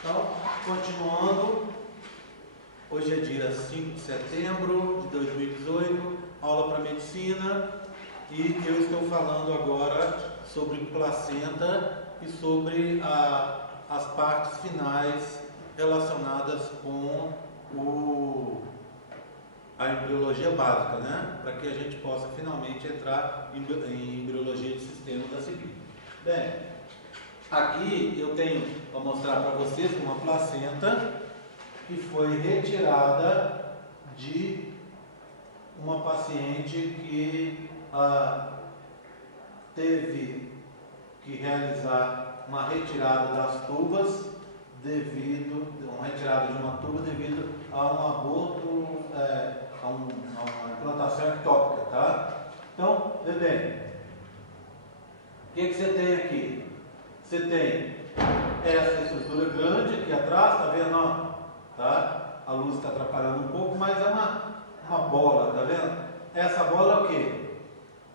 Então, continuando, hoje é dia 5 de setembro de 2018, aula para medicina, e eu estou falando agora sobre placenta e sobre as partes finais relacionadas com a embriologia básica, né? Para que a gente possa finalmente entrar em embriologia de sistema da CIP. Bem, aqui eu tenho para mostrar para vocês uma placenta que foi retirada de uma paciente que teve que realizar uma retirada das tubas uma retirada de uma tuba devido a um aborto, a uma implantação ectópica, tá? Então, vê bem, o que você tem aqui? Você tem essa estrutura grande aqui atrás, tá vendo? Tá? A luz está atrapalhando um pouco, mas é uma bola, tá vendo? Essa bola é o quê?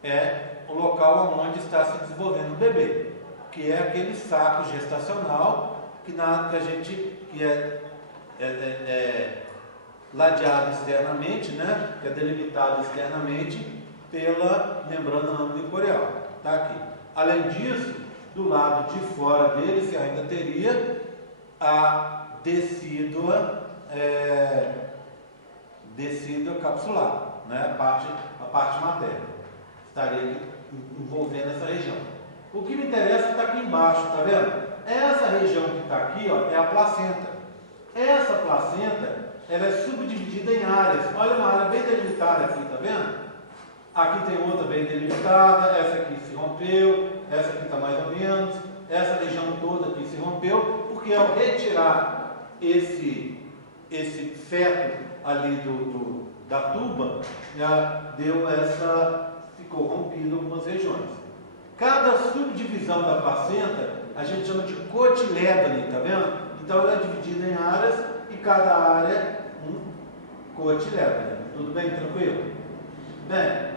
É o local onde está se desenvolvendo o bebê, que é aquele saco gestacional que é ladeado externamente, né? Que é delimitado externamente pela membrana umbilicoreal. Tá aqui. Além disso, do lado de fora dele, você ainda teria a decídua capsular, né? A parte materna. Estaria envolvendo essa região. O que me interessa está aqui embaixo, tá vendo? Essa região que está aqui, ó, é a placenta. Essa placenta, ela é subdividida em áreas. Olha uma área bem delimitada aqui, tá vendo? Aqui tem outra bem delimitada, essa aqui se rompeu, essa aqui está mais ou menos, essa região toda aqui se rompeu, porque ao retirar esse feto ali da tuba, ficou rompido algumas regiões. Cada subdivisão da placenta a gente chama de cotilédone, tá vendo? Então ela é dividida em áreas e cada área é um cotilédone. Tudo bem? Tranquilo? Bem,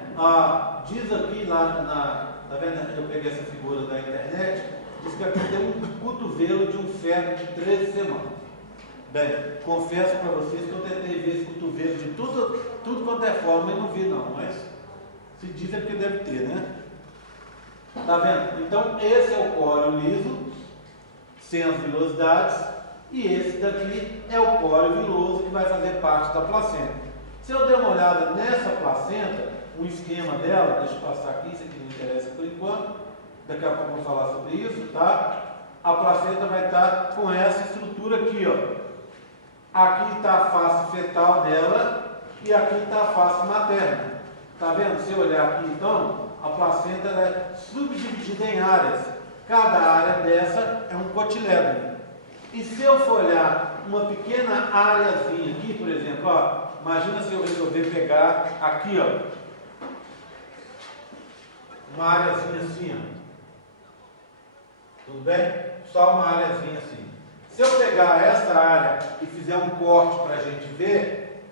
diz aqui tá vendo? Eu peguei essa figura da internet, diz que aqui tem um cotovelo de um feto de 13 semanas. Bem, confesso para vocês que eu tentei ver esse cotovelo de tudo quanto é forma e não vi não, mas se diz é porque deve ter, né? Tá vendo? Então esse é o córeo liso, sem as vilosidades, e esse daqui é o córeo viloso que vai fazer parte da placenta. Se eu der uma olhada nessa placenta, o esquema dela, deixa eu passar aqui, isso aqui não interessa por enquanto, daqui a pouco eu vou falar sobre isso, tá? A placenta vai estar com essa estrutura aqui, ó. Aqui está a face fetal dela e aqui está a face materna. Tá vendo? Se eu olhar aqui então, a placenta é subdividida em áreas. Cada área dessa é um cotilédone. E se eu for olhar uma pequena areazinha aqui, por exemplo, ó, imagina se eu resolver pegar aqui, ó, uma areazinha assim, ó. Tudo bem? Só uma areazinha assim. Se eu pegar essa área e fizer um corte para a gente ver,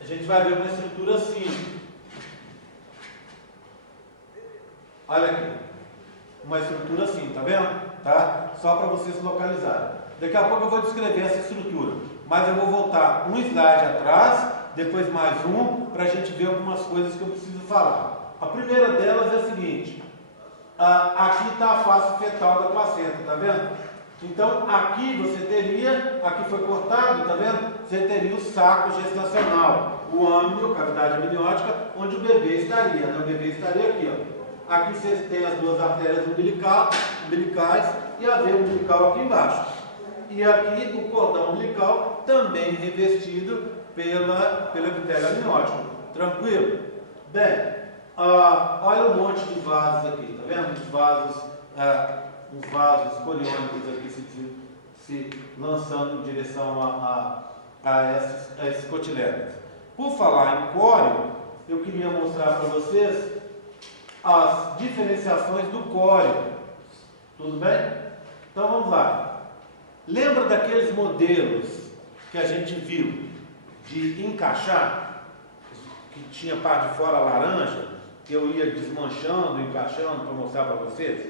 a gente vai ver uma estrutura assim. Olha aqui. Uma estrutura assim, tá vendo? Tá? Só para vocês localizarem. Daqui a pouco eu vou descrever essa estrutura. Mas eu vou voltar um slide atrás, depois mais um, para a gente ver algumas coisas que eu preciso falar. A primeira delas é a seguinte. Aqui está a face fetal da placenta, tá vendo? Então, aqui você teria, aqui foi cortado, tá vendo? Você teria o saco gestacional, o âmbito, cavidade amniótica, onde o bebê estaria, né? O bebê estaria aqui, ó. Aqui você tem as duas artérias umbilicais e a veia umbilical aqui embaixo. E aqui o cordão umbilical também revestido pela epitélio amniótico. Tranquilo? Bem, olha um monte de vasos aqui, tá vendo? Os vasos coriônicos aqui se lançando em direção a esses cotilédones. Por falar em córeo, eu queria mostrar para vocês as diferenciações do córeo. Tudo bem? Então vamos lá. Lembra daqueles modelos que a gente viu de encaixar, que tinha parte de fora laranja, que eu ia desmanchando, encaixando para mostrar para vocês?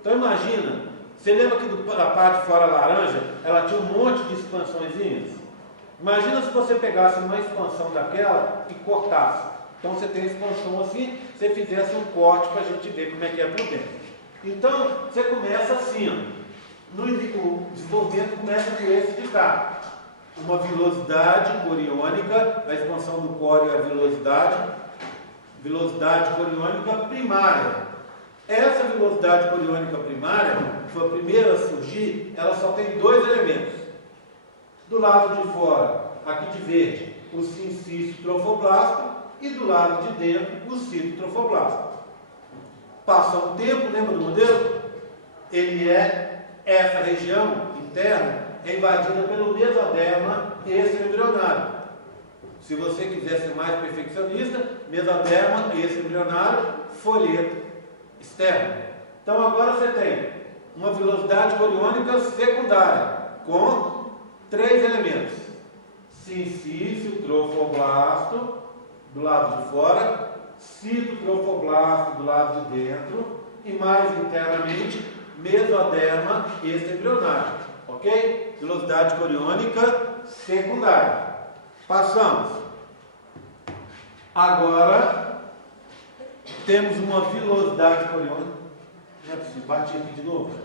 Então imagina Você lembra que da parte de fora laranja, ela tinha um monte de expansõezinhas? Imagina se você pegasse uma expansão daquela e cortasse. Então você tem a expansão assim, você fizesse um corte para a gente ver como é que é por dentro. Então, você começa assim, ó. O desenvolvimento começa com esse de cá. Uma vilosidade coriônica, a expansão do córeo é a velocidade coriônica primária. Essa velocidade coriônica primária, que foi a primeira a surgir, ela só tem dois elementos. Do lado de fora, aqui de verde, o sincício trofoblasto, e do lado de dentro, o citotrofoblasto. Passa um tempo, lembra do modelo? Essa região interna é invadida pelo mesoderma extraembrionário. Se você quiser ser mais perfeccionista, mesoderma extraembrionário, folheto externo. Então agora você tem uma velocidade coriônica secundária com três elementos: sincício trofoblasto do lado de fora, citotrofoblasto do lado de dentro e mais internamente mesoderma extraembrionário. Ok? Velocidade coriônica secundária. Passamos. Agora temos uma velocidade coriônica. Não é possível, bati aqui de novo.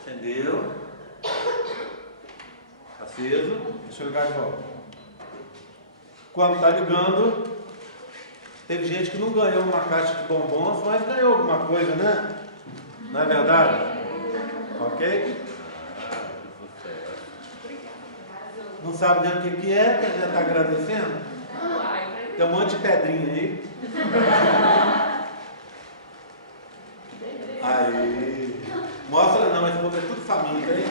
Acendeu. Aceso. Deixa eu ligar de volta. Quando está ligando, teve gente que não ganhou uma caixa de bombons, mas ganhou alguma coisa, né? Não é verdade? Ok? Não sabe nem o que é, que já está agradecendo? Tem um monte de pedrinha aí. Aí. Mostra não, mas vou ver tudo família, hein?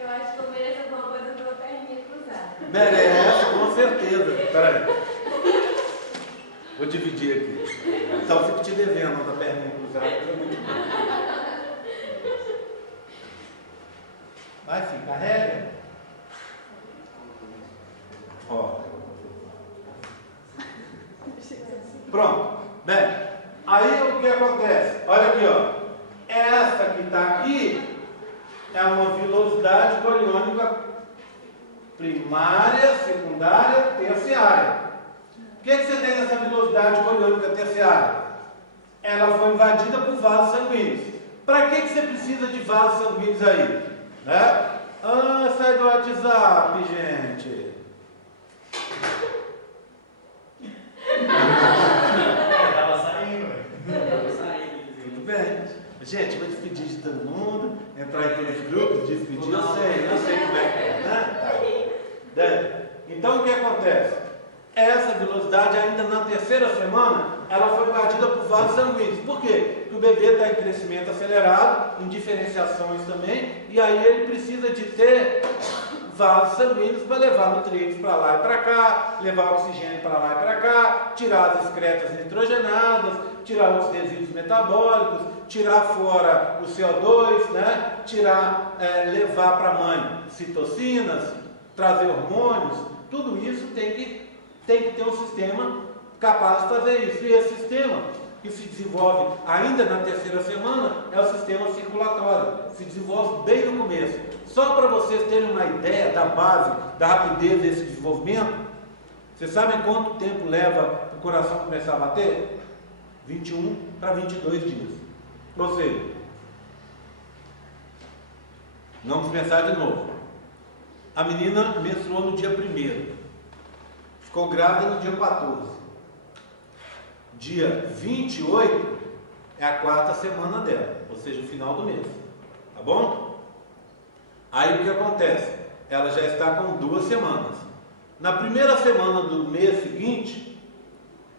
Eu acho que eu mereço alguma coisa pela perninha cruzada. Merece, com certeza. Espera aí. Vou dividir aqui. Então fico te devendo da perninha cruzada, que é muito bom. Vai, filho, carrega. Ó. Pronto. Bem, aí o que acontece? Olha aqui, ó. Essa que está aqui é uma velocidade coriônica primária, secundária, terciária. O que você tem nessa velocidade coriônica terciária? Ela foi invadida por vasos sanguíneos. Para que você precisa de vasos sanguíneos aí? Né? Ah, sai do WhatsApp, gente. Tava saindo. Tudo bem. Gente, vou despedir de todo mundo, entrar em todos os grupos, despedir, eu sei como é que é, né? Então o que acontece? Essa velocidade ainda na terceira semana, ela foi invadida por vasos sanguíneos. Por quê? Porque o bebê está em crescimento acelerado, em diferenciações também, e aí ele precisa de ter vasos sanguíneos para levar nutrientes para lá e para cá, levar oxigênio para lá e para cá, tirar as excretas nitrogenadas, tirar os resíduos metabólicos, tirar fora o CO2, né? Levar para a mãe citocinas, trazer hormônios, tudo isso tem que ter um sistema capaz de fazer isso. E esse sistema que se desenvolve ainda na terceira semana é o sistema circulatório, se desenvolve bem no começo. Só para vocês terem uma ideia da base, da rapidez desse desenvolvimento, vocês sabem quanto tempo leva para o coração começar a bater? 21 para 22 dias. Ou seja, vamos pensar de novo. A menina menstruou no dia 1º, ficou grávida no dia 14. Dia 28 é a 4ª semana dela, ou seja, o final do mês. Tá bom? Aí o que acontece? Ela já está com 2 semanas. Na primeira semana do mês seguinte,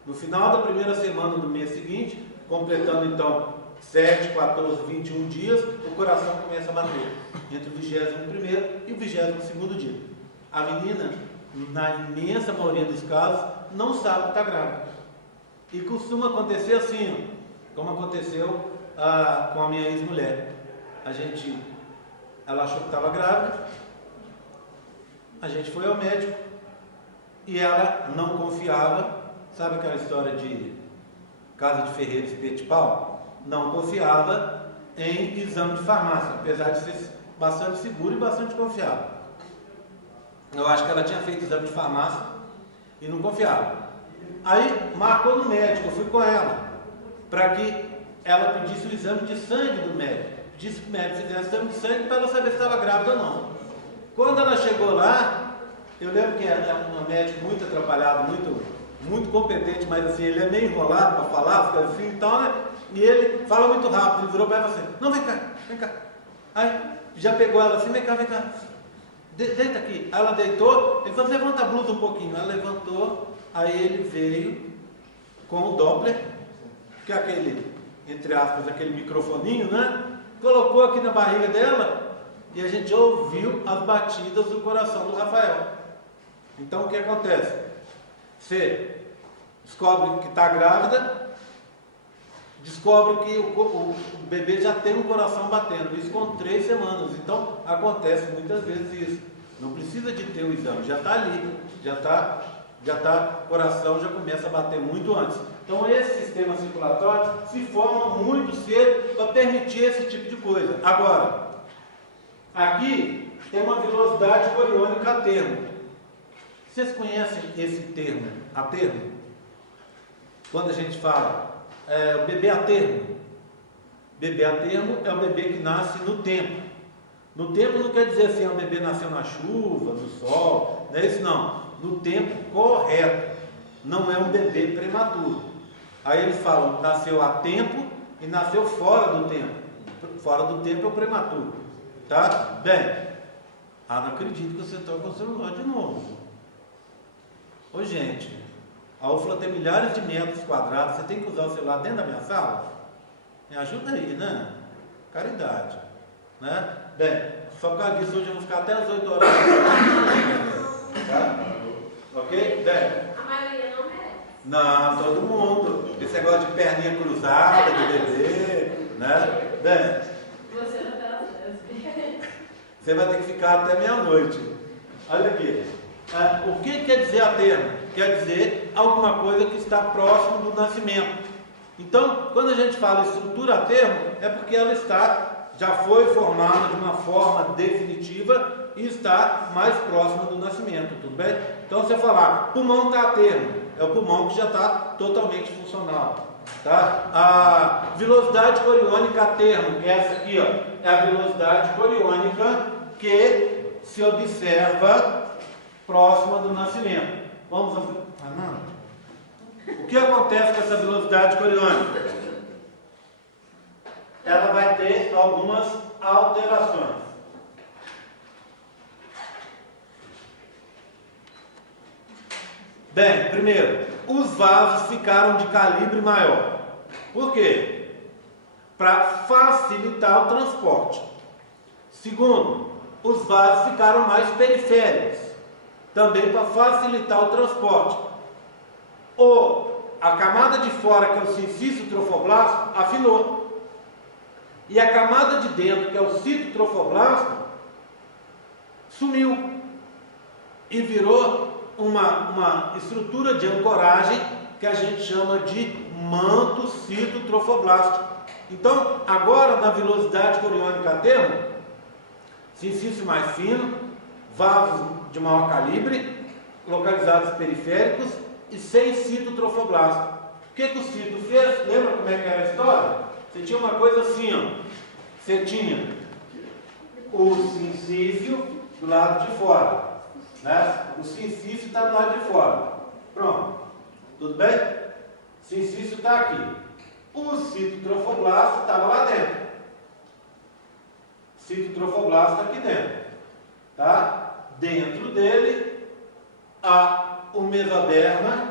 no final da primeira semana do mês seguinte, completando então 7, 14, 21 dias, o coração começa a bater entre o 21º e o 22º dia. A menina, na imensa maioria dos casos, não sabe que está grávida. E costuma acontecer assim, como aconteceu com a minha ex-mulher. Ela achou que estava grávida, a gente foi ao médico e ela não confiava, sabe aquela história de casa de ferreiro, espeto de pau? Não confiava em exame de farmácia, apesar de ser bastante seguro e bastante confiável. Eu acho que ela tinha feito exame de farmácia e não confiava. Aí marcou no médico, eu fui com ela, para que ela pedisse o exame de sangue do médico. Disse que o médico fizesse exame de sangue para ela saber se estava grávida ou não. Quando ela chegou lá, eu lembro que era um médico muito atrapalhado, muito competente, mas assim, ele é meio enrolado para falar, fica assim e tal, né? E ele fala muito rápido, ele virou para ela assim, não, vem cá. Aí já pegou ela assim, vem cá. Deita aqui. Aí ela deitou, ele falou, levanta a blusa um pouquinho. Ela levantou, aí ele veio com o Doppler, que é aquele, entre aspas, aquele microfoninho, né? Colocou aqui na barriga dela e a gente ouviu as batidas do coração do Rafael. Então o que acontece? Você descobre que está grávida, descobre que o bebê já tem um coração batendo, isso com 3 semanas. Então acontece muitas vezes isso. Não precisa de ter o exame, já está ali, o coração já começa a bater muito antes. Então esse sistema circulatório se forma muito cedo para permitir esse tipo de coisa. Agora, aqui tem uma velocidade coriônica a termo. Vocês conhecem esse termo, a termo? Quando a gente fala o bebê a termo. Bebê a termo é o bebê que nasce no tempo. No tempo não quer dizer assim, o bebê nasceu na chuva, no sol, não é isso não. No tempo correto. Não é um bebê prematuro. Aí eles falam, nasceu a tempo e nasceu fora do tempo. Fora do tempo é o prematuro. Tá? Bem, não acredito que você toca o celular de novo. Ô gente, a UFLA tem milhares de metros quadrados, você tem que usar o celular dentro da minha sala? Me ajuda aí, né? Caridade. Né? Bem, só por causa disso hoje eu vou ficar até as 8 horas. Tá? Ok? Bem. A maioria não merece. Não, todo mundo. Esse negócio de perninha cruzada, de bebê, né? Bem. Você não tá assim. Você vai ter que ficar até meia-noite. Olha aqui. O que quer dizer a termo? Quer dizer alguma coisa que está próximo do nascimento. Então, quando a gente fala estrutura a termo, é porque ela já foi formada de uma forma definitiva e está mais próxima do nascimento, tudo bem? Então, você falar, pulmão está a termo, é o pulmão que já está totalmente funcional. Tá? A velocidade coriônica a termo, que é essa aqui, ó, é a velocidade coriônica que se observa próxima do nascimento. Vamos fazer. O que acontece com essa velocidade coriônica? Ela vai ter algumas alterações. Bem, primeiro, os vasos ficaram de calibre maior. Por quê? Para facilitar o transporte. Segundo, os vasos ficaram mais periféricos, também para facilitar o transporte. A camada de fora, que é o sincício trofoblasto, afinou. E a camada de dentro, que é o citotrofoblasto, sumiu. E virou uma estrutura de ancoragem que a gente chama de manto citotrofoblástico. Então, agora na velocidade coriônica a termo, sincício mais fino, vasos de maior calibre, localizados periféricos e sem citotrofoblasto. O que o cito fez? Lembra como é que era a história? Você tinha uma coisa assim, ó. Você tinha o sincício do lado de fora, né? O sincício está do lado de fora. Pronto. Tudo bem? O sincício está aqui. O citotrofoblasto estava lá dentro. O citotrofoblasto está aqui dentro. Tá? Dentro dele há o mesoderma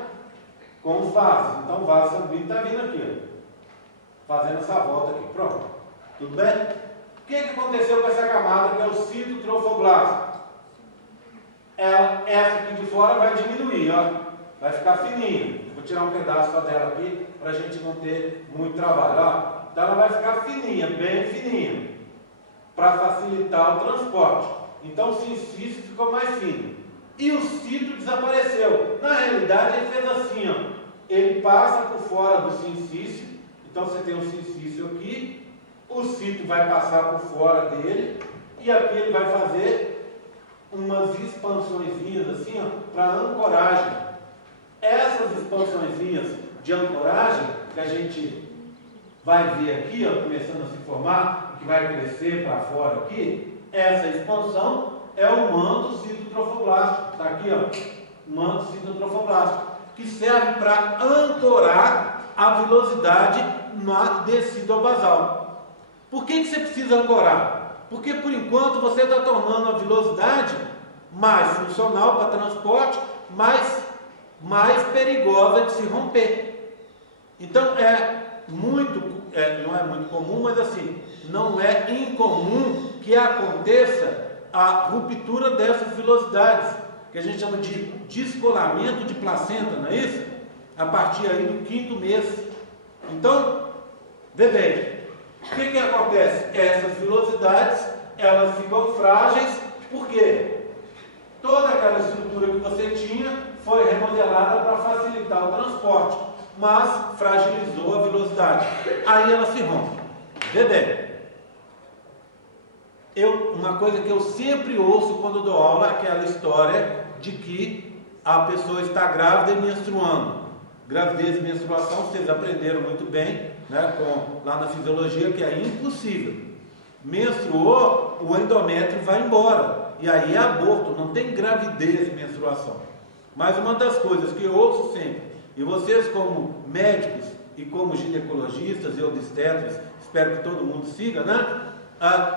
com os vasos. Então o vaso sanguíneo está vindo aqui, ó, fazendo essa volta aqui. Pronto. Tudo bem? O que aconteceu com essa camada que é o citotrofoblasto? Essa aqui de fora vai diminuir, ó, vai ficar fininha. Vou tirar um pedaço dela aqui para a gente não ter muito trabalho. Ó. Então ela vai ficar fininha, bem fininha, para facilitar o transporte. Então o sincício ficou mais fino. e o cito desapareceu. Na realidade, ele fez assim, ó. Ele passa por fora do sincício, então você tem um sincício aqui, o cito vai passar por fora dele, e aqui ele vai fazer umas expansõezinhas assim, ó, para ancoragem. Essas expansõezinhas de ancoragem, que a gente vai ver aqui, ó, começando a se formar, que vai crescer para fora aqui, essa expansão é o manto citotrofoblástico. Está aqui, ó, manto citotrofoblástico, que serve para ancorar a velocidade na descida ao basal. Por que você precisa ancorar? Porque por enquanto você está tornando a velocidade mais funcional para transporte, mais perigosa de se romper. Então não é muito comum, mas assim, não é incomum que aconteça a ruptura dessas velocidades, que a gente chama de descolamento de placenta, não é isso? A partir aí do 5º mês. Então, vê bem, o que acontece? Essas velocidades, elas ficam frágeis, porque toda aquela estrutura que você tinha foi remodelada para facilitar o transporte, mas fragilizou a velocidade. Aí ela se rompe. Vê bem. Uma coisa que eu sempre ouço quando dou aula é aquela história de que a pessoa está grávida e menstruando. Gravidez e menstruação, vocês aprenderam muito bem, né, lá na fisiologia, que é impossível. Menstruou, o endométrio vai embora. E aí é aborto, não tem gravidez e menstruação. Mas uma das coisas que eu ouço sempre, e vocês como médicos e como ginecologistas e obstetras, espero que todo mundo siga, né?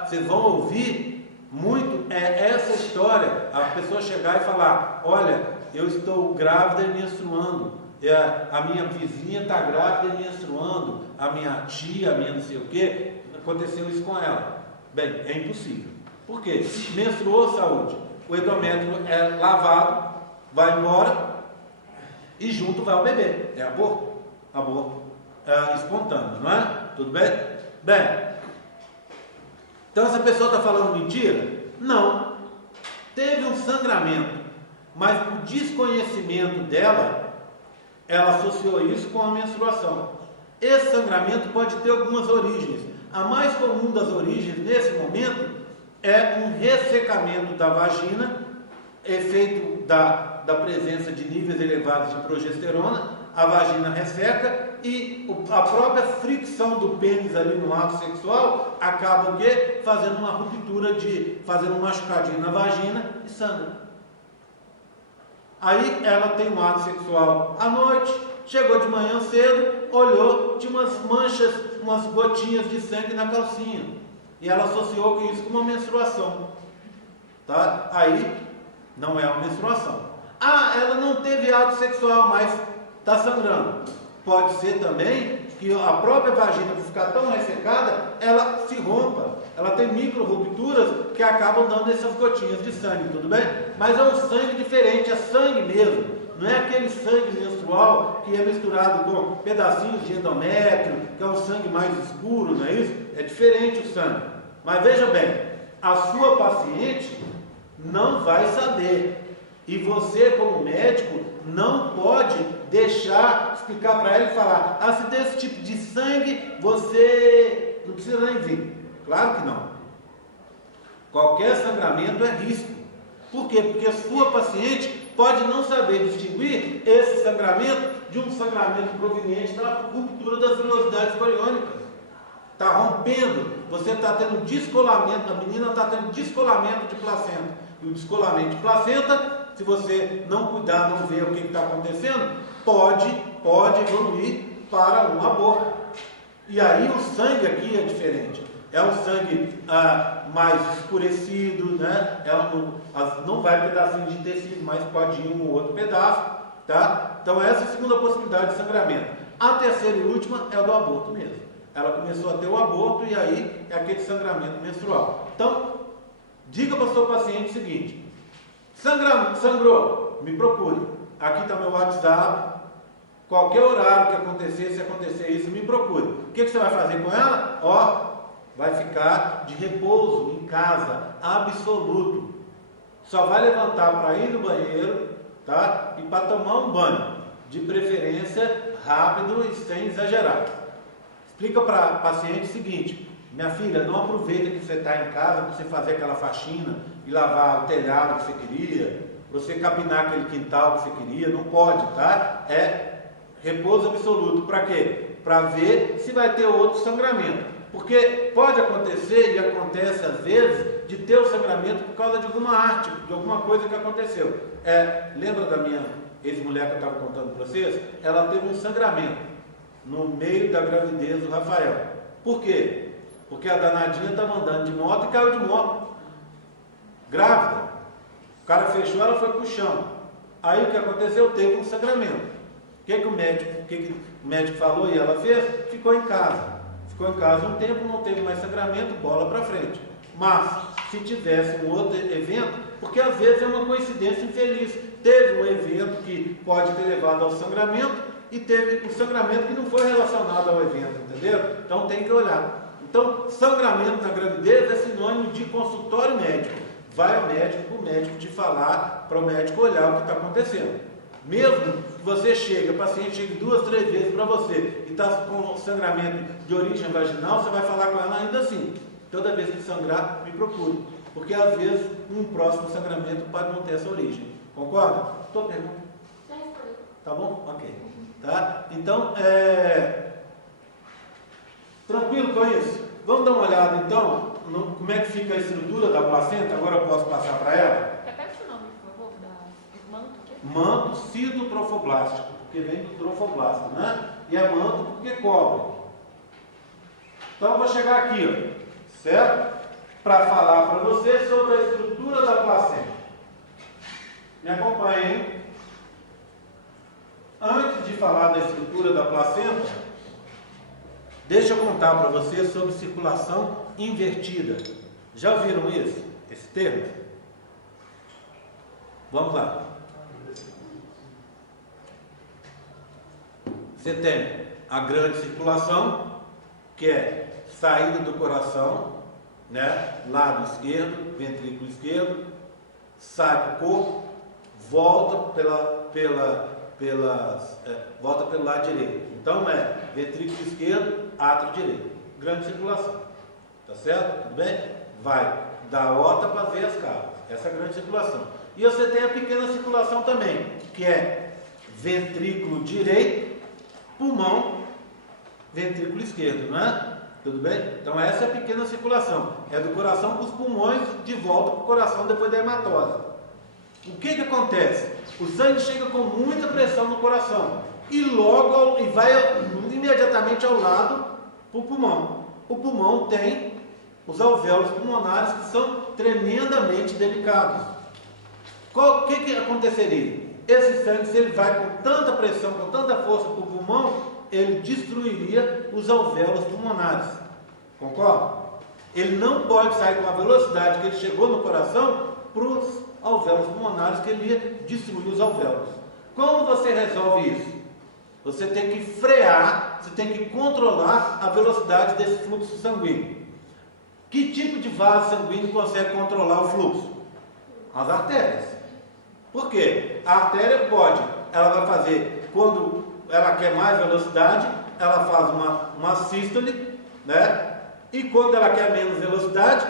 Vocês vão ouvir muito essa história, a pessoa chegar e falar: olha, eu estou grávida e menstruando, a minha vizinha está grávida e menstruando, a minha tia, a minha não sei o que, aconteceu isso com ela. Bem, é impossível. Por quê? Menstruou, saúde, o endométrio é lavado, vai embora e junto vai o bebê. É aborto espontâneo, não é? Tudo bem? Bem, então essa pessoa está falando mentira? Não. Teve um sangramento, mas por desconhecimento dela, ela associou isso com a menstruação. Esse sangramento pode ter algumas origens. A mais comum das origens nesse momento é um ressecamento da vagina, efeito da presença de níveis elevados de progesterona. A vagina resseca e a própria fricção do pênis ali no ato sexual acaba o quê? Fazendo uma ruptura, fazendo um machucadinho na vagina e sangra. Aí ela tem um ato sexual à noite, chegou de manhã cedo, olhou, tinha umas manchas, umas gotinhas de sangue na calcinha. E ela associou isso com uma menstruação. Tá? Aí não é uma menstruação. Ela não teve ato sexual, mas está sangrando. Pode ser também que a própria vagina, por ficar tão ressecada, ela se rompa. Ela tem micro rupturas que acabam dando essas gotinhas de sangue, tudo bem? Mas é um sangue diferente, é sangue mesmo. Não é aquele sangue menstrual que é misturado com pedacinhos de endométrio, que é um sangue mais escuro, não é isso? É diferente o sangue. Mas veja bem, a sua paciente não vai saber. E você, como médico, não pode deixar explicar para ela e falar: se tem esse tipo de sangue, você não precisa nem vir. Claro que não. Qualquer sangramento é risco. Por quê? Porque a sua paciente pode não saber distinguir esse sangramento de um sangramento proveniente da ruptura das velocidades coriônicas. Está rompendo, você está tendo descolamento, a menina está tendo descolamento de placenta. E o descolamento de placenta, se você não cuidar, não ver o que está acontecendo, pode evoluir para um aborto. E aí o sangue aqui é diferente. É um sangue mais escurecido, né? Não vai pedacinho de tecido, mas pode ir um ou outro pedaço, tá? Então essa é a segunda possibilidade de sangramento. A terceira e última é o do aborto mesmo. Ela começou a ter o aborto e aí é aquele sangramento menstrual. Então, diga para o seu paciente o seguinte: sangrou, me procure. Aqui está meu WhatsApp. Qualquer horário que acontecer, se acontecer isso, me procure. O que você vai fazer com ela? Vai ficar de repouso em casa, absoluto. só vai levantar para ir no banheiro, tá? E para tomar um banho, de preferência rápido e sem exagerar. Explica para a paciente o seguinte: minha filha, não aproveita que você está em casa para você fazer aquela faxina e lavar o telhado que você queria, você capinar aquele quintal que você queria, não pode, tá? É repouso absoluto. Para quê? Para ver se vai ter outro sangramento. Porque pode acontecer, e acontece às vezes, de ter o sangramento por causa de alguma arte, de alguma coisa que aconteceu. Lembra da minha ex-mulher que eu estava contando para vocês? Ela teve um sangramento no meio da gravidez do Rafael. Por quê? Porque a danadinha estava andando de moto e caiu de moto. Grávida. O cara fechou, ela foi para o chão. Aí o que aconteceu? Teve um sangramento. O que o médico falou e ela fez? Ficou em casa. Ficou em casa um tempo, não teve mais sangramento, bola para frente. Mas, se tivesse um outro evento, porque às vezes é uma coincidência infeliz, teve um evento que pode ter levado ao sangramento e teve um sangramento que não foi relacionado ao evento, entendeu? Então tem que olhar. Então, sangramento na gravidez é sinônimo de consultório médico. Vai ao médico, para o médico te falar, para o médico olhar o que está acontecendo. Mesmo que você chegue, o paciente chegue 2, 3 vezes para você e está com sangramento de origem vaginal, você vai falar com ela ainda assim: toda vez que sangrar, me procure, porque às vezes um próximo sangramento pode não ter essa origem. Concorda? Tua pergunta? Já respondi. Tá bom? Ok. Tá? Então, tranquilo com isso? Vamos dar uma olhada então como é que fica a estrutura da placenta. Agora eu posso passar para ela? Repete o nome, por favor, do manto. Manto citotrofoblástico, porque vem do trofoblasto, né? E é manto porque cobre. Então eu vou chegar aqui, ó, certo? Para falar para você sobre a estrutura da placenta. Me acompanhem. Antes de falar da estrutura da placenta, deixa eu contar para você sobre circulação invertida. Já ouviram isso? Esse termo? Vamos lá. Você tem a grande circulação, que é saída do coração, né? Lado esquerdo, ventrículo esquerdo, sai para o corpo, volta volta pelo lado direito. Então é ventrículo esquerdo, átrio direito. Grande circulação. Tá certo? Tudo bem? Vai da aorta para as veias cavas. Essa é a grande circulação. E você tem a pequena circulação também, que é ventrículo direito, pulmão, ventrículo esquerdo, não é? Tudo bem? Então essa é a pequena circulação. É do coração para os pulmões, de volta para o coração depois da hematose. O que acontece? O sangue chega com muita pressão no coração e vai imediatamente ao lado para o pulmão. O pulmão tem os alvéolos pulmonares, que são tremendamente delicados. O que aconteceria? Esse sangue, se ele vai com tanta pressão, com tanta força para o pulmão, ele destruiria os alvéolos pulmonares. Concorda? Ele não pode sair com a velocidade que ele chegou no coração para os alvéolos pulmonares, que ele ia destruir os alvéolos. Como você resolve isso? Você tem que frear, você tem que controlar a velocidade desse fluxo sanguíneo. Que tipo de vaso sanguíneo consegue controlar o fluxo? As artérias. Por quê? A artéria ela vai fazer, quando ela quer mais velocidade, ela faz uma sístole, né? E quando ela quer menos velocidade,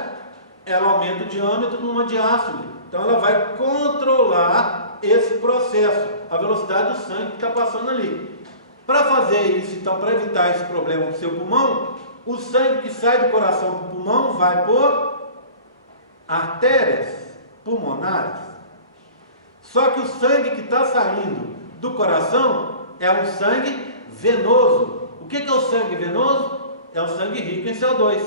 ela aumenta o diâmetro numa diástole. Então ela vai controlar esse processo, a velocidade do sangue que está passando ali. Para fazer isso, então, para evitar esse problema do seu pulmão, o sangue que sai do coração para o pulmão vai por artérias pulmonares. Só que o sangue que está saindo do coração é um sangue venoso. O que é o sangue venoso? É o sangue rico em CO2.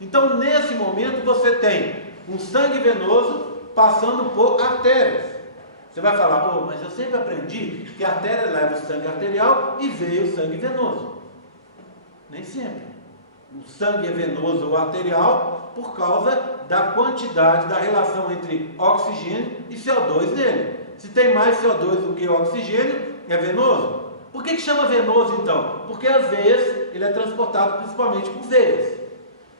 Então, nesse momento, você tem um sangue venoso passando por artérias. Você vai falar: pô, mas eu sempre aprendi que a artéria leva o sangue arterial e veio o sangue venoso. Nem sempre. O sangue é venoso ou arterial por causa da quantidade, da relação entre oxigênio e CO2 nele. Se tem mais CO2 do que oxigênio, é venoso. Por que chama venoso então? Porque às vezes ele é transportado principalmente por veias.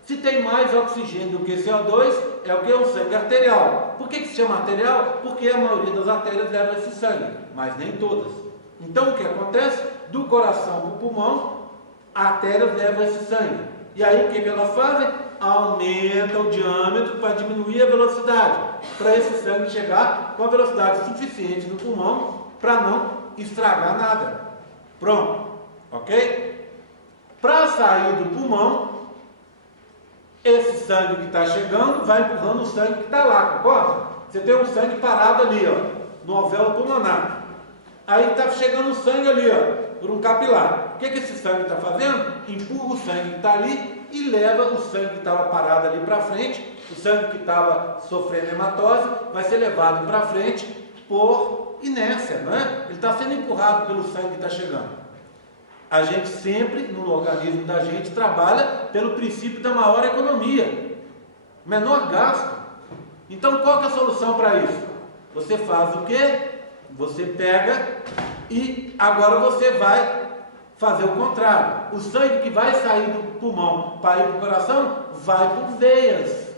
Se tem mais oxigênio do que CO2, é o que? O sangue arterial. Por que se chama arterial? Porque a maioria das artérias leva esse sangue, mas nem todas. Então o que acontece? Do coração para o pulmão, as artérias levam esse sangue. E aí o que elas fazem? Aumenta o diâmetro para diminuir a velocidade, para esse sangue chegar com a velocidade suficiente no pulmão para não estragar nada. Pronto, ok? Para sair do pulmão, esse sangue que está chegando vai empurrando o sangue que está lá, concorda? Você tem um sangue parado ali, ó, no alvéolo pulmonar. Aí está chegando o sangue ali, ó, por um capilar. O que esse sangue está fazendo? Empurra o sangue que está ali e leva o sangue que estava parado ali para frente. O sangue que estava sofrendo hematose vai ser levado para frente por inércia, não é? Ele está sendo empurrado pelo sangue que está chegando. A gente sempre, no organismo da gente, trabalha pelo princípio da maior economia, menor gasto. Então, qual que é a solução para isso? Você faz o quê? Você pega e agora você vai fazer o contrário. O sangue que vai sair do pulmão para ir para o coração, vai por veias.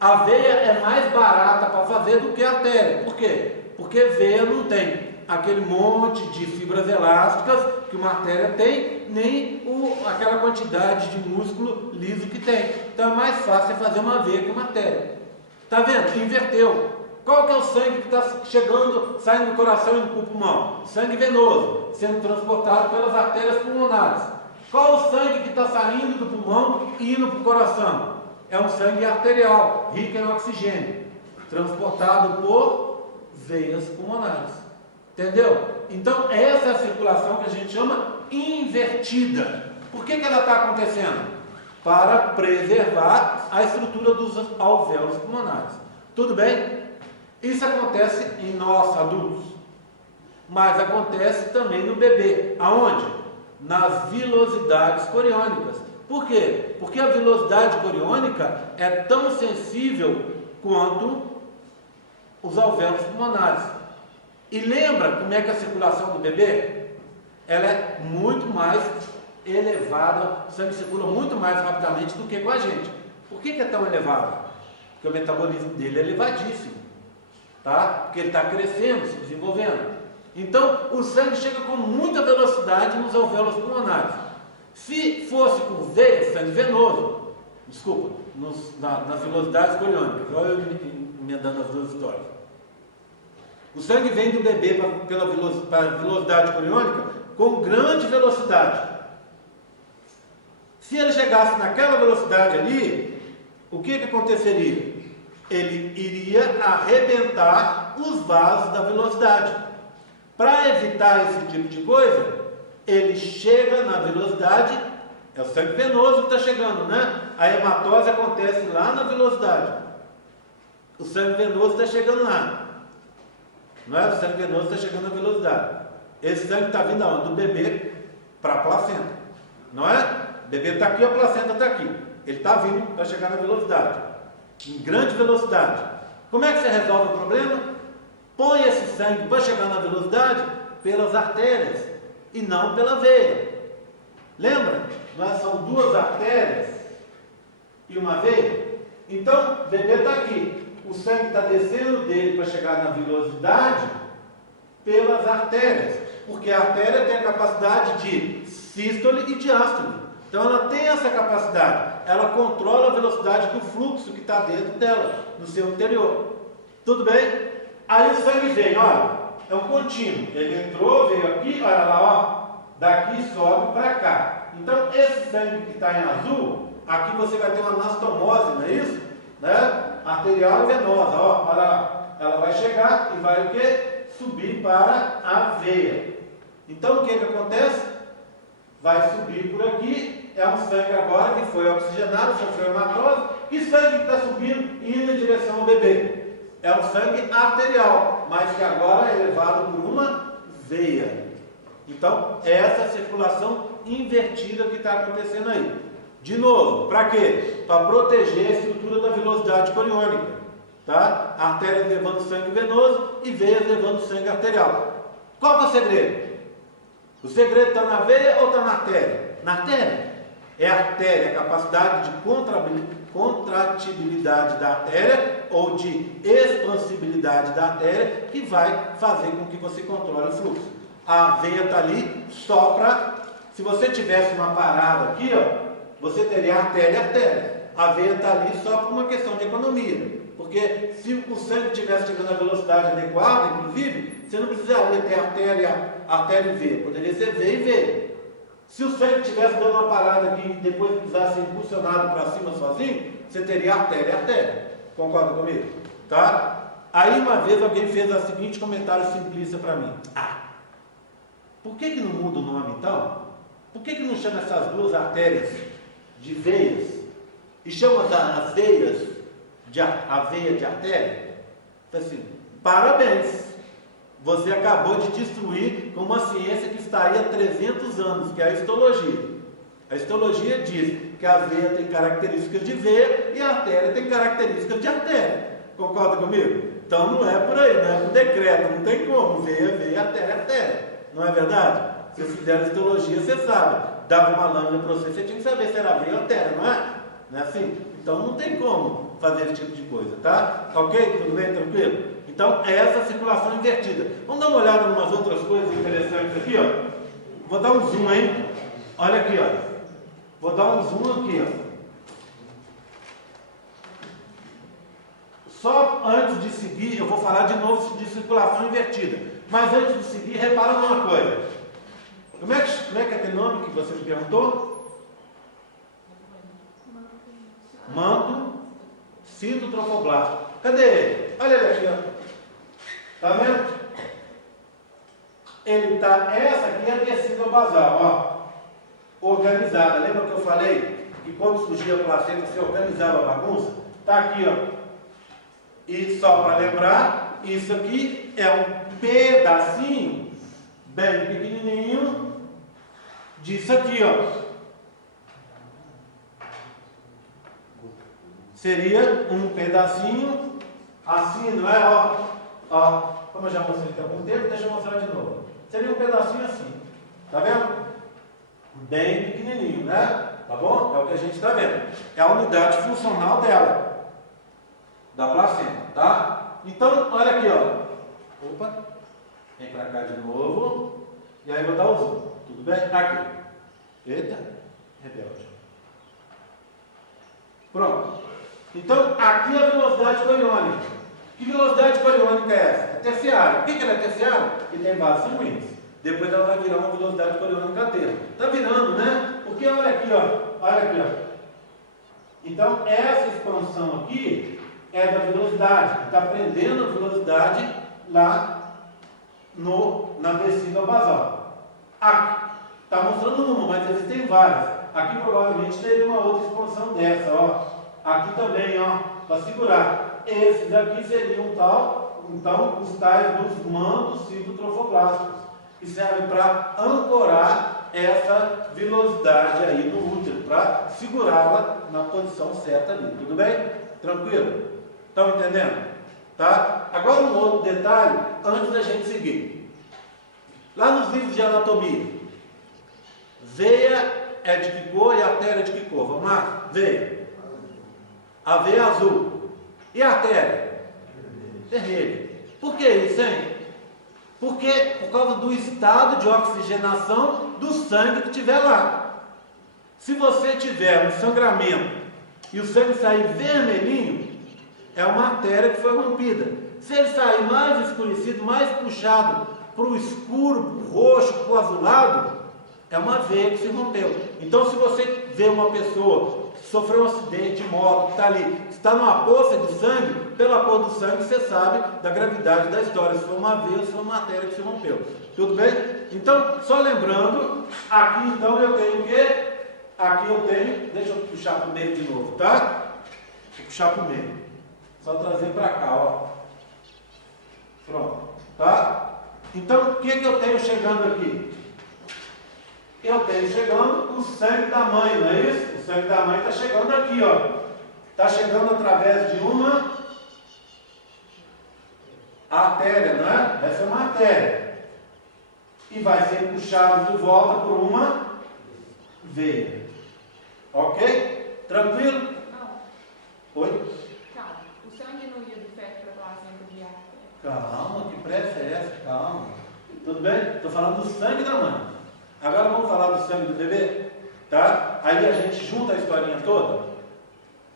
A veia é mais barata para fazer do que a artéria. Por quê? Porque veia não tem aquele monte de fibras elásticas que uma artéria tem, nem aquela quantidade de músculo liso que tem. Então é mais fácil fazer uma veia que uma artéria. Está vendo? Inverteu. Qual que é o sangue que está chegando, saindo do coração e indo para o pulmão? Sangue venoso, sendo transportado pelas artérias pulmonares. Qual o sangue que está saindo do pulmão e indo para o coração? É um sangue arterial, rico em oxigênio, transportado por veias pulmonares. Entendeu? Então, essa é a circulação que a gente chama invertida. Por que ela está acontecendo? Para preservar a estrutura dos alvéolos pulmonares. Tudo bem? Isso acontece em nós, adultos. Mas acontece também no bebê. Aonde? Nas vilosidades coriônicas. Por quê? Porque a vilosidade coriônica é tão sensível quanto os alvéolos pulmonares. E lembra como é que a circulação do bebê? Ela é muito mais elevada, o sangue circula muito mais rapidamente do que com a gente. Por que é tão elevado? Porque o metabolismo dele é elevadíssimo, tá? Porque ele está crescendo, se desenvolvendo. Então, o sangue chega com muita velocidade nos alvéolos pulmonares. Se fosse por veia, sangue venoso, desculpa, nas velocidades coriônicas, olha eu emendando as duas histórias. O sangue vem do bebê para a velocidade coriônica com grande velocidade. Se ele chegasse naquela velocidade ali, o que aconteceria? Ele iria arrebentar os vasos da velocidade. Para evitar esse tipo de coisa, ele chega na velocidade, é o sangue venoso que está chegando, né? A hematose acontece lá na velocidade. O sangue venoso está chegando lá. Não é? O sangue venoso está chegando na velocidade. Esse sangue está vindo aonde? Do bebê para a placenta. Não é? O bebê está aqui, a placenta está aqui. Ele está vindo para chegar na velocidade. Em grande velocidade. Como é que você resolve o problema? Põe esse sangue para chegar na velocidade pelas artérias e não pela veia. Lembra? Nós são duas artérias e uma veia. Então, o bebê está aqui. O sangue está descendo dele para chegar na velocidade pelas artérias, porque a artéria tem a capacidade de sístole e diástole. Então ela tem essa capacidade, ela controla a velocidade do fluxo que está dentro dela, no seu interior. Tudo bem? Aí o sangue vem, olha, é um contínuo. Ele entrou, veio aqui, olha lá, ó, daqui sobe para cá. Então esse sangue que está em azul, aqui você vai ter uma anastomose, não é isso? Né? Arterial e venosa, ó, olha lá, ela vai chegar e vai o quê? Subir para a veia. Então o que acontece? Vai subir por aqui, é um sangue agora que foi oxigenado, sofreu hematose, e sangue que está subindo e indo em direção ao bebê. É um sangue arterial, mas que agora é levado por uma veia. Então, essa é a circulação invertida que está acontecendo aí. De novo, para quê? Para proteger a estrutura da velocidade coriônica, tá? Artérias levando sangue venoso e veias levando sangue arterial. Qual que é o segredo? O segredo está na veia ou está na artéria? Na artéria. É a artéria, a capacidade de contratibilidade da artéria ou de expansibilidade da artéria que vai fazer com que você controle o fluxo. A veia está ali só para... Se você tivesse uma parada aqui, ó, você teria artéria e artéria. A veia está ali só por uma questão de economia. Porque se o sangue estivesse chegando à velocidade adequada, inclusive, você não precisaria ter artéria e veia. Poderia ser veia e veia. Se o sangue estivesse dando uma parada aqui e depois precisasse ser impulsionado para cima sozinho, você teria artéria e artéria. Concorda comigo? Tá? Aí uma vez alguém fez o seguinte comentário simplista para mim. Por que não muda o nome então? Por que não chama essas duas artérias de veias e chama as veias a veia de artéria? Assim, parabéns! Você acabou de destruir com uma ciência que está aí há 300 anos, que é a histologia. A histologia diz que a veia tem características de veia e a artéria tem características de artéria. Concorda comigo? Então não é por aí, não é por decreto, não tem como. Veia, artéria, artéria. Não é verdade? Se você fizer histologia, você sabe. Dava uma lâmina para você, você tinha que saber se era veia ou artéria, não é? Não é assim? Então não tem como fazer esse tipo de coisa, tá? Ok? Tudo bem? Tranquilo? Então, é essa circulação invertida. Vamos dar uma olhada em umas outras coisas interessantes aqui, ó. Vou dar um zoom aí. Olha aqui, ó. Vou dar um zoom aqui, ó. Só antes de seguir, eu vou falar de novo de circulação invertida. Mas antes de seguir, repara numa coisa. Como é que é aquele nome que você me perguntou? Manto citotrofoblasto. Cadê ele? Olha ele aqui, ó. Tá vendo? Ele tá, essa aqui é a tecido basal, ó, organizada. Lembra que eu falei que quando surgia a placenta você organizava a bagunça? Tá aqui, ó. E só para lembrar, isso aqui é um pedacinho bem pequenininho disso aqui, ó. Seria um pedacinho assim, não é? Ó, como eu já mostrei há algum tempo, deixa eu mostrar de novo. Seria um pedacinho assim, tá vendo? Bem pequenininho, né? Tá bom? É o que a gente está vendo. É a unidade funcional dela, da placenta, tá? Então, olha aqui, ó. Opa, vem pra cá de novo. E aí eu vou dar o zoom. Tudo bem? Aqui. Eita, rebelde. Pronto. Então, aqui é a velocidade coriônica. Que velocidade coriônica é essa? É terciária. Por que ela é terciária? Porque tem vasos ruins. Depois ela vai virar uma velocidade coriônica termo. Está virando, né? Porque olha aqui, ó. Olha aqui, ó. Então, essa expansão aqui é da velocidade. Está prendendo a velocidade lá na descida basal. Aqui. Está mostrando uma, mas existem várias. Aqui provavelmente teria uma outra expansão dessa, ó. Aqui também, ó, para segurar. Esses aqui seriam então, os tais dos mantos citotrofoblastos, que servem para ancorar essa velocidade aí no útero, para segurá-la na posição certa ali. Tudo bem? Tranquilo? Estão entendendo? Tá? Agora um outro detalhe, antes da gente seguir. Lá nos livros de anatomia, veia é de que cor e artéria é de que cor? Vamos lá? Veia. A veia é azul. E a artéria? Vermelha. Por que isso, hein? Porque por causa do estado de oxigenação do sangue que tiver lá. Se você tiver um sangramento e o sangue sair vermelhinho, é uma artéria que foi rompida. Se ele sair mais escurecido, mais puxado para o escuro, para o roxo, para o azulado, é uma veia que se rompeu. Então, se você vê uma pessoa que sofreu um acidente de moto, que está ali, está numa poça de sangue, pela cor do sangue você sabe da gravidade da história, se foi uma veia ou se foi uma artéria que se rompeu. Tudo bem? Então, só lembrando, aqui então eu tenho o quê? Aqui eu tenho, deixa eu puxar para o meio de novo, tá? Vou puxar para o meio. Só trazer para cá, ó. Pronto, tá? Então, o que eu tenho chegando aqui? Eu tenho chegando o sangue da mãe, não é isso? O sangue da mãe está chegando aqui, ó. Está chegando através de uma artéria, não é? Essa é uma artéria. E vai ser puxado de volta por uma veia. Ok? Tranquilo? Não, Oi? calma. O sangue não ia do feto para a placenta via artéria. Calma, que pressa é essa? Calma. Tudo bem? Estou falando do sangue da mãe. Agora vamos falar do sangue do bebê? Tá? Aí a gente junta a historinha toda.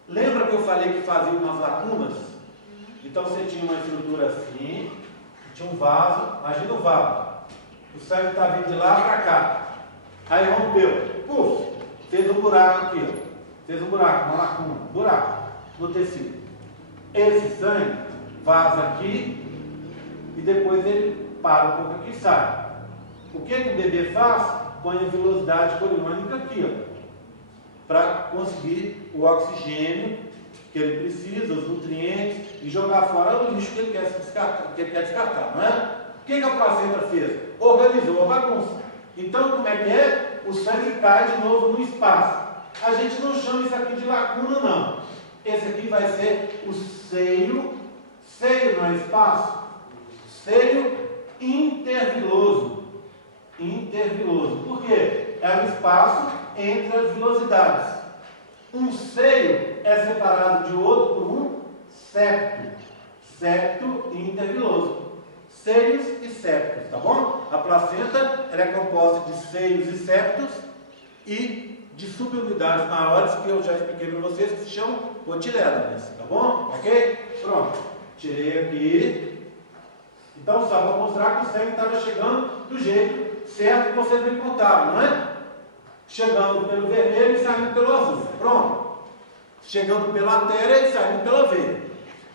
Lembra que eu falei que fazia umas lacunas? Então você tinha uma estrutura assim, tinha um vaso, imagina o vaso. O sangue está vindo de lá para cá. Aí rompeu. Puf! Fez um buraco aqui, ó. Fez um buraco, uma lacuna, buraco no tecido. Esse sangue vaza aqui e depois ele para um pouco aqui e sai. O que o bebê faz? Põe a velocidade coriônica aqui, ó, para conseguir o oxigênio que ele precisa, os nutrientes, e jogar fora o lixo que ele quer descartar, não é? O que a placenta fez? Organizou a bagunça. Então, como é que é? O sangue cai de novo no espaço. A gente não chama isso aqui de lacuna, não. Esse aqui vai ser o seio. Seio não é espaço? Seio interviloso. Interviloso. Por quê? É um espaço entre as vilosidades. Um seio é separado de outro por um septo. Septo e interviloso. Seios e septos, tá bom? A placenta ela é composta de seios e septos e de subunidades maiores que eu já expliquei para vocês, que se chamam cotilédones, tá bom? Ok? Pronto. Tirei aqui. Então, só para mostrar que o sangue estava chegando do jeito certo que vocês me contaram, não é? Chegando pelo vermelho e saindo pelo azul. Pronto. Chegando pela artéria e saindo pela veia.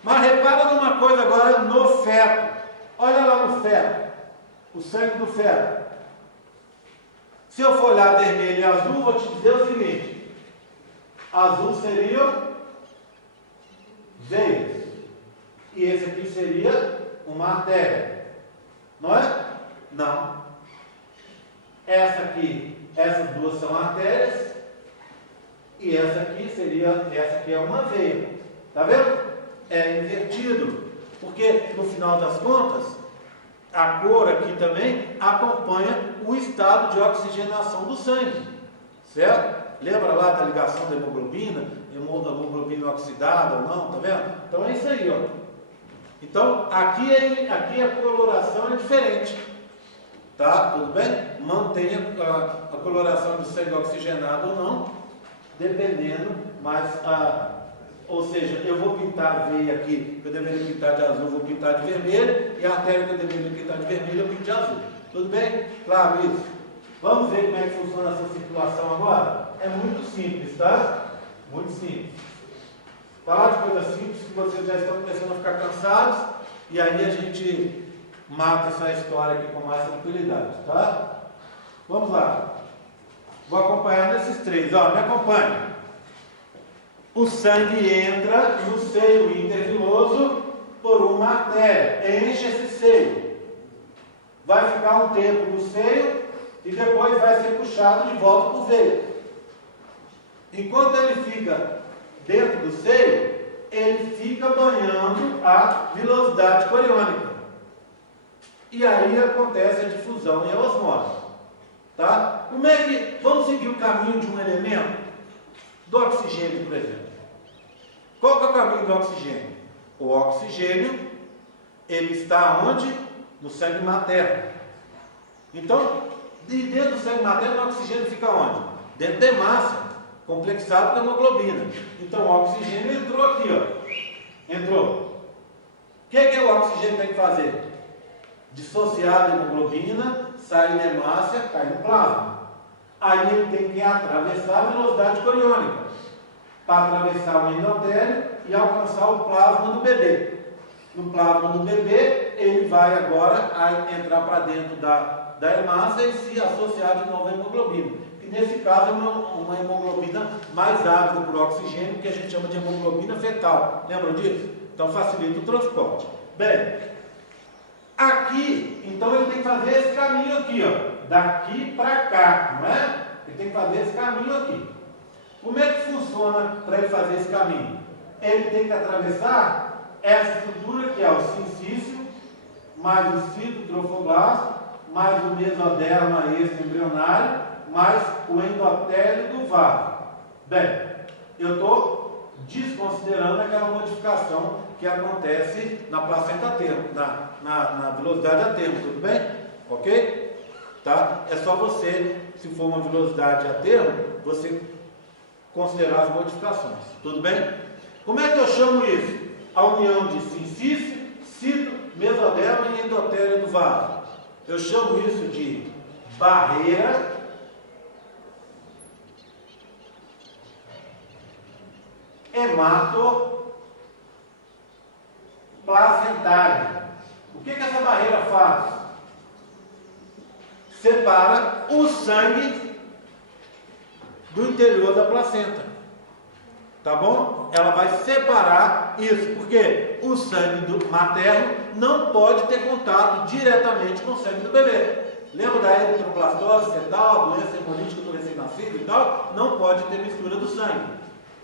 Mas repara numa coisa agora no feto. Olha lá no feto. O sangue do feto. Se eu for olhar vermelho e azul, vou te dizer o seguinte. Azul seria veias. E esse aqui seria uma artéria. Não é? Não. Essa aqui, essas duas são artérias. E essa aqui é uma veia. Tá vendo? É invertido. Porque, no final das contas, a cor aqui também acompanha o estado de oxigenação do sangue. Certo? Lembra lá da ligação da hemoglobina? Hemoglobina oxidada ou não, tá vendo? Então é isso aí, ó. Então, aqui a coloração é diferente. Tá? Tudo bem? Mantenha a coloração do sangue oxigenado ou não, dependendo, mas ou seja, eu vou pintar a veia aqui, que eu deveria pintar de azul, vou pintar de vermelho, e a artéria que eu deveria pintar de vermelho, eu pinto de azul. Tudo bem? Claro isso. Vamos ver como é que funciona essa circulação agora? É muito simples, tá? Muito simples. Falar de coisas simples que vocês já estão começando a ficar cansados, e aí a gente mata essa história aqui com mais tranquilidade, tá? Vamos lá. Vou acompanhar nesses três, ó, me acompanhe. O sangue entra no seio interviloso por uma artéria, enche esse seio. Vai ficar um tempo no seio e depois vai ser puxado de volta por veia. Enquanto ele fica dentro do seio, ele fica banhando a vilosidade coriônica. E aí acontece a difusão e a osmose. Tá? Como é que vamos seguir o caminho de um elemento? Do oxigênio, por exemplo. Qual que é o caminho do oxigênio? O oxigênio, ele está onde? No sangue materno. Então, dentro do sangue materno, o oxigênio fica onde? Dentro da hemácia, complexado com a hemoglobina. Então, o oxigênio entrou aqui, ó. Entrou. O que o oxigênio tem que fazer? Dissociar da hemoglobina, sair da hemácia, cai no plasma. Aí ele tem que atravessar a velocidade coriônica para atravessar o endotélio e alcançar o plasma do bebê. No plasma do bebê, ele vai agora entrar para dentro da hemácia e se associar de novo à hemoglobina. E nesse caso é uma hemoglobina mais ávida por oxigênio, que a gente chama de hemoglobina fetal. Lembram disso? Então facilita o transporte. Bem, aqui, então ele tem que fazer esse caminho aqui, ó, daqui para cá, não é? Ele tem que fazer esse caminho aqui. Como é que funciona para ele fazer esse caminho? Ele tem que atravessar essa estrutura que é o sincício, mais o citotrofoblasto, mais o mesoderma extraembrionário, mais o endotélio do vaso. Bem, eu estou desconsiderando aquela modificação que acontece na placenta a termo, na velocidade a termo, tudo bem? Ok? Tá? É só você, se for uma velocidade a termo, você considerar as modificações, tudo bem? Como é que eu chamo isso? A união de sincício, cito, mesoderma e endotélio do vaso. Eu chamo isso de barreira hematoplacentária. O que essa barreira faz? Separa o sangue do interior da placenta. Tá bom? Ela vai separar isso, porque o sangue do materno não pode ter contato diretamente com o sangue do bebê. Lembra da eritroblastose fetal, doença hemolítica do recém-nascido e tal? Não pode ter mistura do sangue.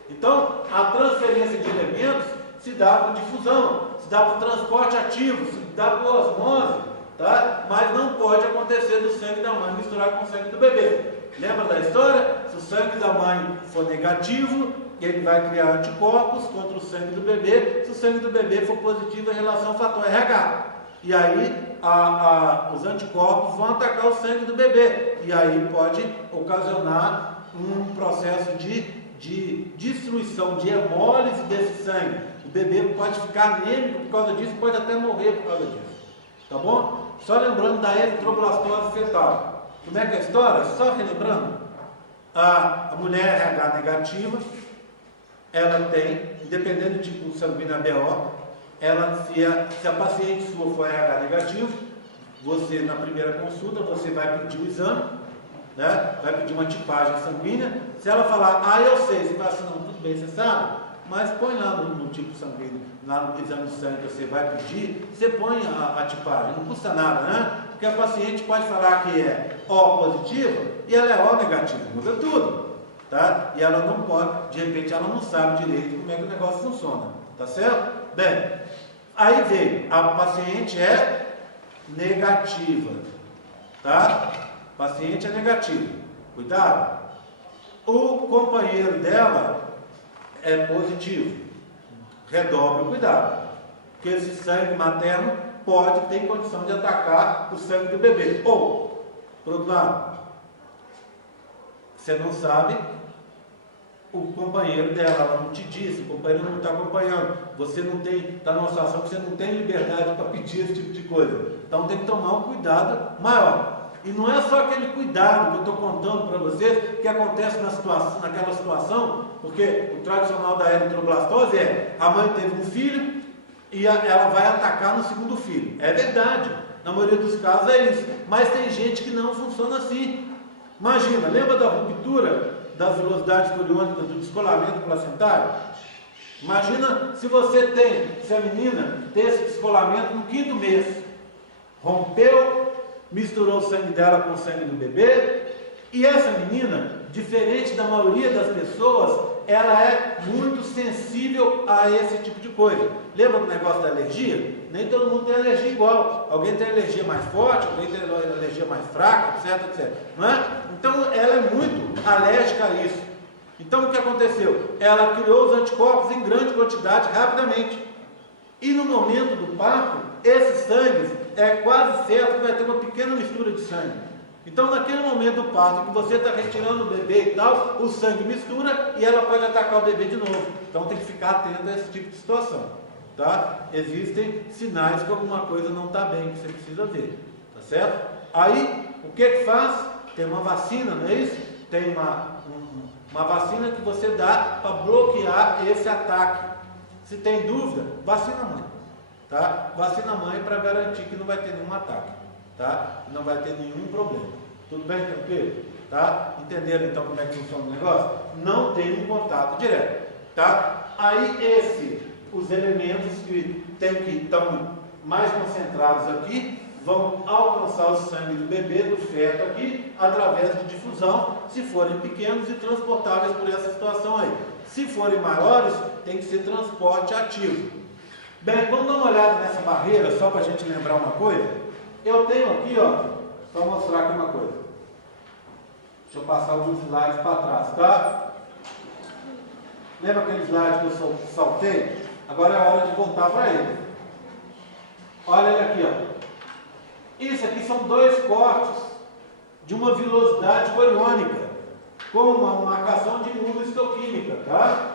Então, a transferência de elementos se dá por difusão, se dá por transporte ativo, se dá por osmose, tá? Mas não pode acontecer do sangue da mãe misturar com o sangue do bebê. Lembra da história? Se o sangue da mãe for negativo, ele vai criar anticorpos contra o sangue do bebê. Se o sangue do bebê for positivo em relação ao fator RH. E aí os anticorpos vão atacar o sangue do bebê. E aí pode ocasionar um processo de destruição, de hemólise desse sangue. O bebê pode ficar anêmico por causa disso, pode até morrer por causa disso. Tá bom? Só lembrando da eritroblastose fetal. Como é que é a história? Só relembrando. A mulher RH negativa, ela tem, dependendo do tipo sanguíneo BO, se a paciente sua for RH negativo, você na primeira consulta, você vai pedir o exame, né? Vai pedir uma tipagem sanguínea. Se ela falar, eu sei, você vai assim, não, tudo bem, você sabe, mas põe lá no tipo sanguíneo, lá no exame de sangue que você vai pedir, você põe a tipagem, não custa nada, né? Porque a paciente pode falar que é O positiva e ela é O negativa, muda tudo, tá? E ela não pode, de repente ela não sabe direito como é que o negócio funciona, tá certo? Bem, aí veio, a paciente é negativa, tá? Paciente é negativo, cuidado. O companheiro dela é positivo, redobre o cuidado, porque esse sangue materno pode ter condição de atacar o sangue do bebê. Ou, por outro lado, você não sabe o companheiro dela, ela não te disse, o companheiro não está acompanhando, você não tem, está numa situação que você não tem liberdade para pedir esse tipo de coisa. Então tem que tomar um cuidado maior. E não é só aquele cuidado que eu estou contando para vocês, que acontece naquela situação, porque o tradicional da eritroblastose é, a mãe teve um filho e ela vai atacar no segundo filho. É verdade, na maioria dos casos é isso, mas tem gente que não funciona assim. Imagina, lembra da ruptura das velocidades coriônicas do descolamento placentário? Imagina se a menina tem esse descolamento no 5º mês, rompeu, misturou o sangue dela com o sangue do bebê, e essa menina, diferente da maioria das pessoas, ela é muito sensível a esse tipo de coisa. Lembra do negócio da alergia? Nem todo mundo tem alergia igual. Alguém tem alergia mais forte, alguém tem alergia mais fraca, etc, etc. Não é? Então ela é muito alérgica a isso. Então o que aconteceu? Ela criou os anticorpos em grande quantidade rapidamente. E no momento do parto, esses sangues é quase certo que vai ter uma pequena mistura de sangue. Então, naquele momento do parto, que você está retirando o bebê e tal, o sangue mistura e ela pode atacar o bebê de novo. Então, tem que ficar atento a esse tipo de situação, tá? Existem sinais que alguma coisa não está bem, que você precisa ver, tá certo? Aí, o que faz? Tem uma vacina, não é isso? Tem uma vacina que você dá para bloquear esse ataque. Se tem dúvida, vacina a mãe, tá? Vacina a mãe para garantir que não vai ter nenhum ataque, tá? Não vai ter nenhum problema. Tudo bem, tranquilo? Tá? Entenderam então como é que funciona o negócio? Não tem um contato direto, tá? Aí os elementos que estão mais concentrados aqui vão alcançar o sangue do bebê, do feto aqui, através de difusão, se forem pequenos e transportáveis por essa situação aí. Se forem maiores, tem que ser transporte ativo. Bem, vamos dar uma olhada nessa barreira, só para a gente lembrar uma coisa. Eu tenho aqui, ó, para mostrar aqui uma coisa. Deixa eu passar alguns slides para trás, tá? Lembra aquele slide que eu saltei? Agora é a hora de voltar para ele. Olha ele aqui, ó. Isso aqui são dois cortes de uma velocidade coriônica, com uma marcação de mundo histoquímica, tá?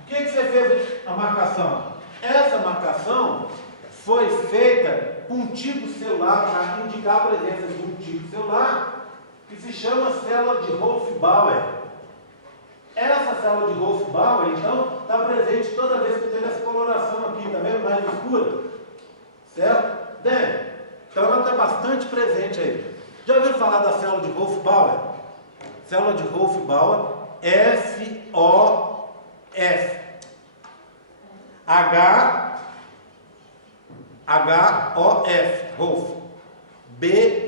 O que você fez a marcação? Essa marcação foi feita com um tipo celular para indicar a presença de um tipo celular que se chama célula de Hofbauer. Essa célula de Hofbauer, então, está presente toda vez que tem essa coloração aqui, está vendo? Mais escura. Certo? Bem, então ela está bastante presente aí. Já ouviu falar da célula de Hofbauer? Célula de Hofbauer, F-O-F. H-O-F, Hof. B-A-U-E-R,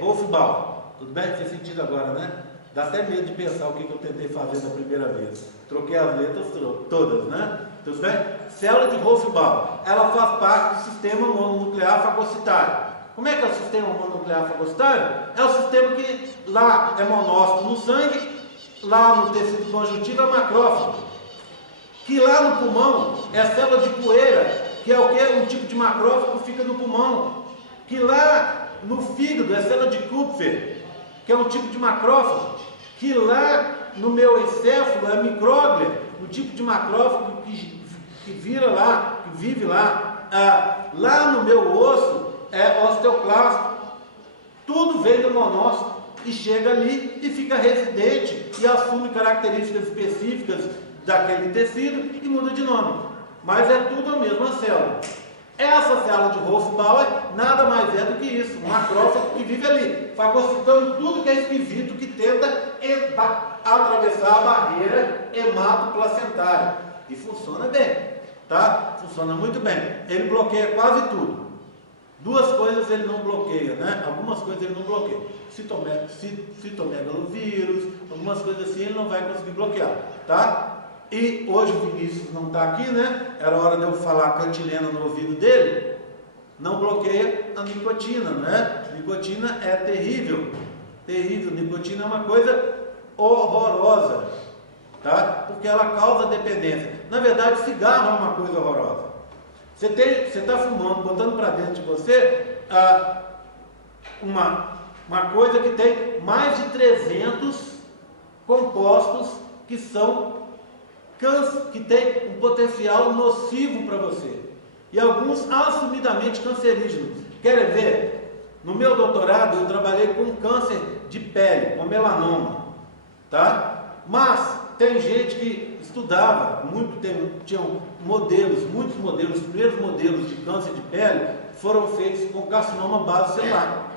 Hofbauer. Tudo bem? Fez sentido agora, né? Dá até medo de pensar o que eu tentei fazer da primeira vez. Troquei as letras todas, né? Tudo bem? Célula de Hofbauer, ela faz parte do sistema mononuclear fagocitário. Como é que é o sistema mononuclear fagocitário? É o sistema que lá é monócito no sangue, lá no tecido conjuntivo é macrófago. Que lá no pulmão é a célula de poeira, que é o que? Um tipo de macrófago que fica no pulmão. Que lá no fígado é a célula de Kupfer, que é um tipo de macrófago. Que lá no meu encéfalo é micróglia, um tipo de macrófago que vira lá, que vive lá. Lá no meu osso é osteoclasto. Tudo vem do monócito e chega ali e fica residente e assume características específicas daquele tecido e muda de nome. Mas é tudo a mesma célula. Essa célula de Hofbauer nada mais é do que isso, um macrófago que vive ali, fagocitando tudo que é esquisito, que tenta atravessar a barreira hematoplacentária. E funciona bem, tá? Funciona muito bem. Ele bloqueia quase tudo. Duas coisas ele não bloqueia, né? Algumas coisas ele não bloqueia. Citomegalovírus, algumas coisas assim ele não vai conseguir bloquear, tá? E hoje o Vinícius não está aqui, né? Era hora de eu falar cantilena no ouvido dele. Não bloqueia a nicotina, né? Nicotina é terrível. Terrível. Nicotina é uma coisa horrorosa, tá? Porque ela causa dependência. Na verdade, cigarro é uma coisa horrorosa. Você está fumando, botando para dentro de você uma coisa que tem mais de 300 compostos que são que tem um potencial nocivo para você. E alguns assumidamente cancerígenos. Querem ver? No meu doutorado eu trabalhei com câncer de pele, com melanoma. Tá? Mas tem gente que estudava, tinham modelos, muitos modelos, os primeiros modelos de câncer de pele foram feitos com carcinoma base celular.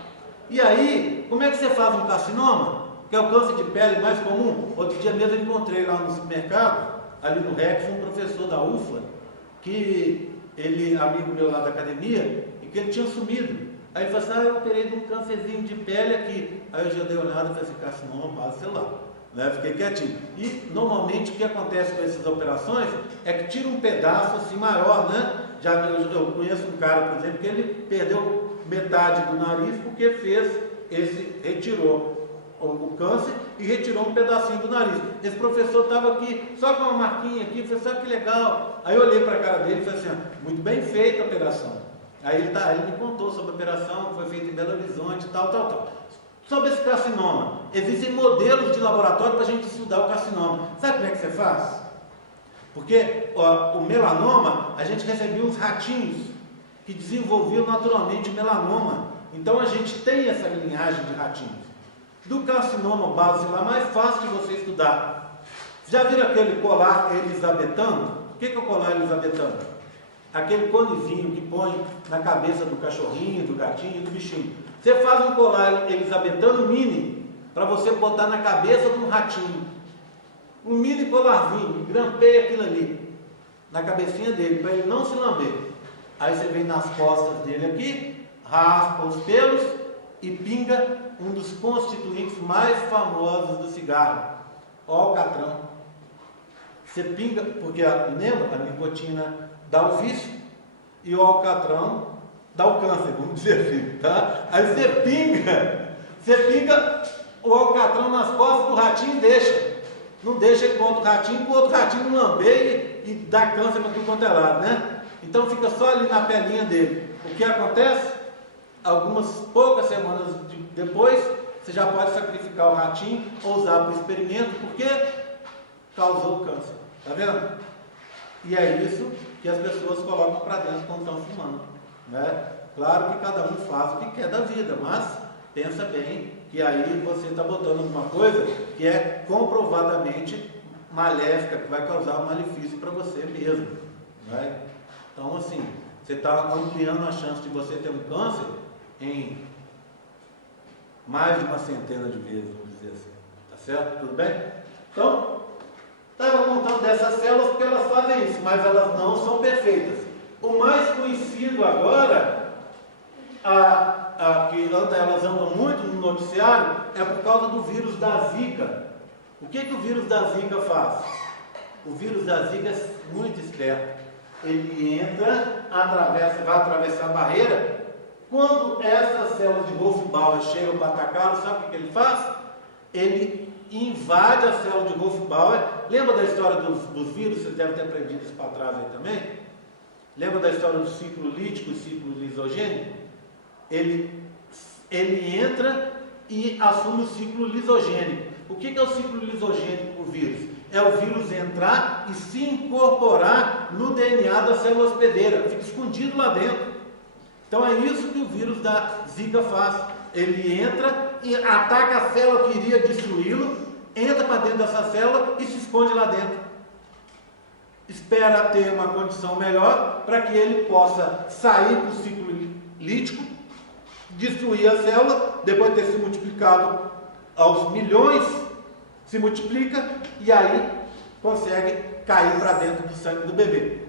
E aí, como é que você faz um carcinoma? Que é o câncer de pele mais comum. Outro dia mesmo eu encontrei lá no supermercado, ali no REX, um professor da UFLA, que ele, amigo meu lá da academia, e que ele tinha sumido. Aí ele falou assim, eu operei de um câncerzinho de pele aqui. Aí eu já dei uma olhada e falei assim, carcinoma base celular. Né? Fiquei quietinho. E normalmente o que acontece com essas operações é que tira um pedaço assim maior, né? Eu conheço um cara, por exemplo, que ele perdeu metade do nariz porque retirou o câncer e retirou um pedacinho do nariz. Esse professor estava aqui, só com uma marquinha aqui, falei, sabe que legal. Aí eu olhei para a cara dele e falei assim, muito bem feita a operação. Aí ele me contou sobre a operação que foi feita em Belo Horizonte, tal. Sobre esse carcinoma, existem modelos de laboratório para a gente estudar o carcinoma. Sabe como é que você faz? Porque o melanoma, a gente recebia uns ratinhos que desenvolviam naturalmente o melanoma. Então a gente tem essa linhagem de ratinhos. Do carcinoma base celular, mais fácil de você estudar. Já viram aquele colar elisabetano? O que é o colar elisabetano? Aquele conezinho que põe na cabeça do cachorrinho, do gatinho e do bichinho. Você faz um colar elisabetano mini, para você botar na cabeça de um ratinho. Um mini colarzinho, grampeia aquilo ali, na cabecinha dele, para ele não se lamber. Aí você vem nas costas dele aqui, raspa os pelos e pinga um dos constituintes mais famosos do cigarro, o alcatrão. Você pinga, porque lembra, a nicotina dá o vício e o alcatrão dá o câncer, vamos dizer assim, tá? Aí você pinga o alcatrão nas costas do ratinho e deixa. Não deixa ele com outro ratinho, com o outro ratinho não lamber e dá câncer para tudo quanto é lado, né? Então fica só ali na pelinha dele. O que acontece? Algumas poucas semanas depois, você já pode sacrificar o ratinho ou usar para o experimento, porque causou câncer. Tá vendo? E é isso que as pessoas colocam para dentro quando estão fumando, né? Claro que cada um faz o que quer da vida, mas pensa bem que aí você está botando alguma coisa que é comprovadamente maléfica, que vai causar um malefício para você mesmo, né? Então, assim, você está ampliando a chance de você ter um câncer em mais de uma centena de vezes, vamos dizer assim. Tá certo? Tudo bem? Então, estava contando dessas células porque elas fazem isso, mas elas não são perfeitas. O mais conhecido agora, elas andam muito no noticiário, é por causa do vírus da Zika. O que o vírus da Zika faz? O vírus da Zika é muito esperto. Ele entra, vai atravessar a barreira. Quando essas células de Wolff-Bauer chegam para atacá-lo, sabe o que ele faz? Ele invade a célula de Wolff-Bauer. Lembra da história dos vírus? Vocês devem ter aprendido isso para trás aí também. Lembra da história do ciclo lítico e ciclo lisogênico? Ele entra e assume o ciclo lisogênico. O que é o ciclo lisogênico do vírus? É o vírus entrar e se incorporar no DNA da célula hospedeira, fica escondido lá dentro. Então é isso que o vírus da Zika faz. Ele entra e ataca a célula que iria destruí-lo, entra para dentro dessa célula e se esconde lá dentro. Espera ter uma condição melhor para que ele possa sair do ciclo lítico, destruir a célula, depois de ter se multiplicado aos milhões, se multiplica e aí consegue cair para dentro do sangue do bebê.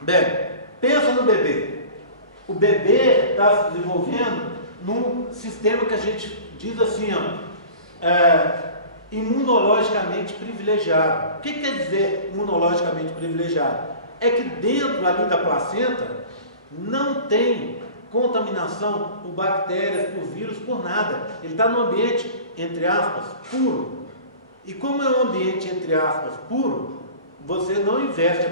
Bem, pensa no bebê. O bebê está se desenvolvendo num sistema que a gente diz assim, imunologicamente privilegiado. O que quer dizer imunologicamente privilegiado? É que dentro ali da placenta não tem contaminação por bactérias, por vírus, por nada. Ele está num ambiente, entre aspas, puro. E como é um ambiente, entre aspas, puro, você não investe,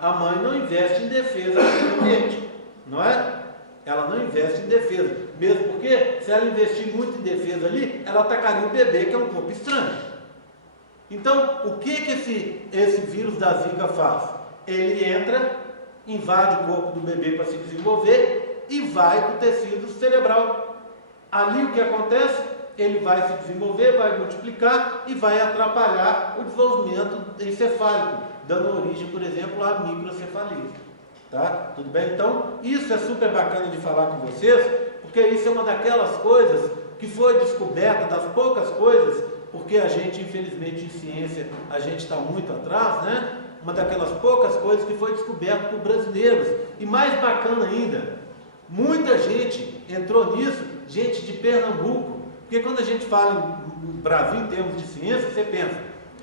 a mãe não investe em defesa do ambiente, não é? Ela não investe em defesa, mesmo porque se ela investir muito em defesa ali, ela atacaria o bebê, que é um corpo estranho. Então, o que esse vírus da Zika faz? Ele entra, invade o corpo do bebê para se desenvolver e vai para o tecido cerebral. Ali o que acontece? Ele vai se desenvolver, vai multiplicar e vai atrapalhar o desenvolvimento encefálico, dando origem, por exemplo, à microcefalia. Tá? Tudo bem? Então, isso é super bacana de falar com vocês, porque isso é uma daquelas coisas que foi descoberta, das poucas coisas, porque a gente, infelizmente, em ciência, a gente está muito atrás, né? Uma daquelas poucas coisas que foi descoberta por brasileiros. E mais bacana ainda, muita gente entrou nisso, gente de Pernambuco. Porque quando a gente fala em Brasil em termos de ciência, você pensa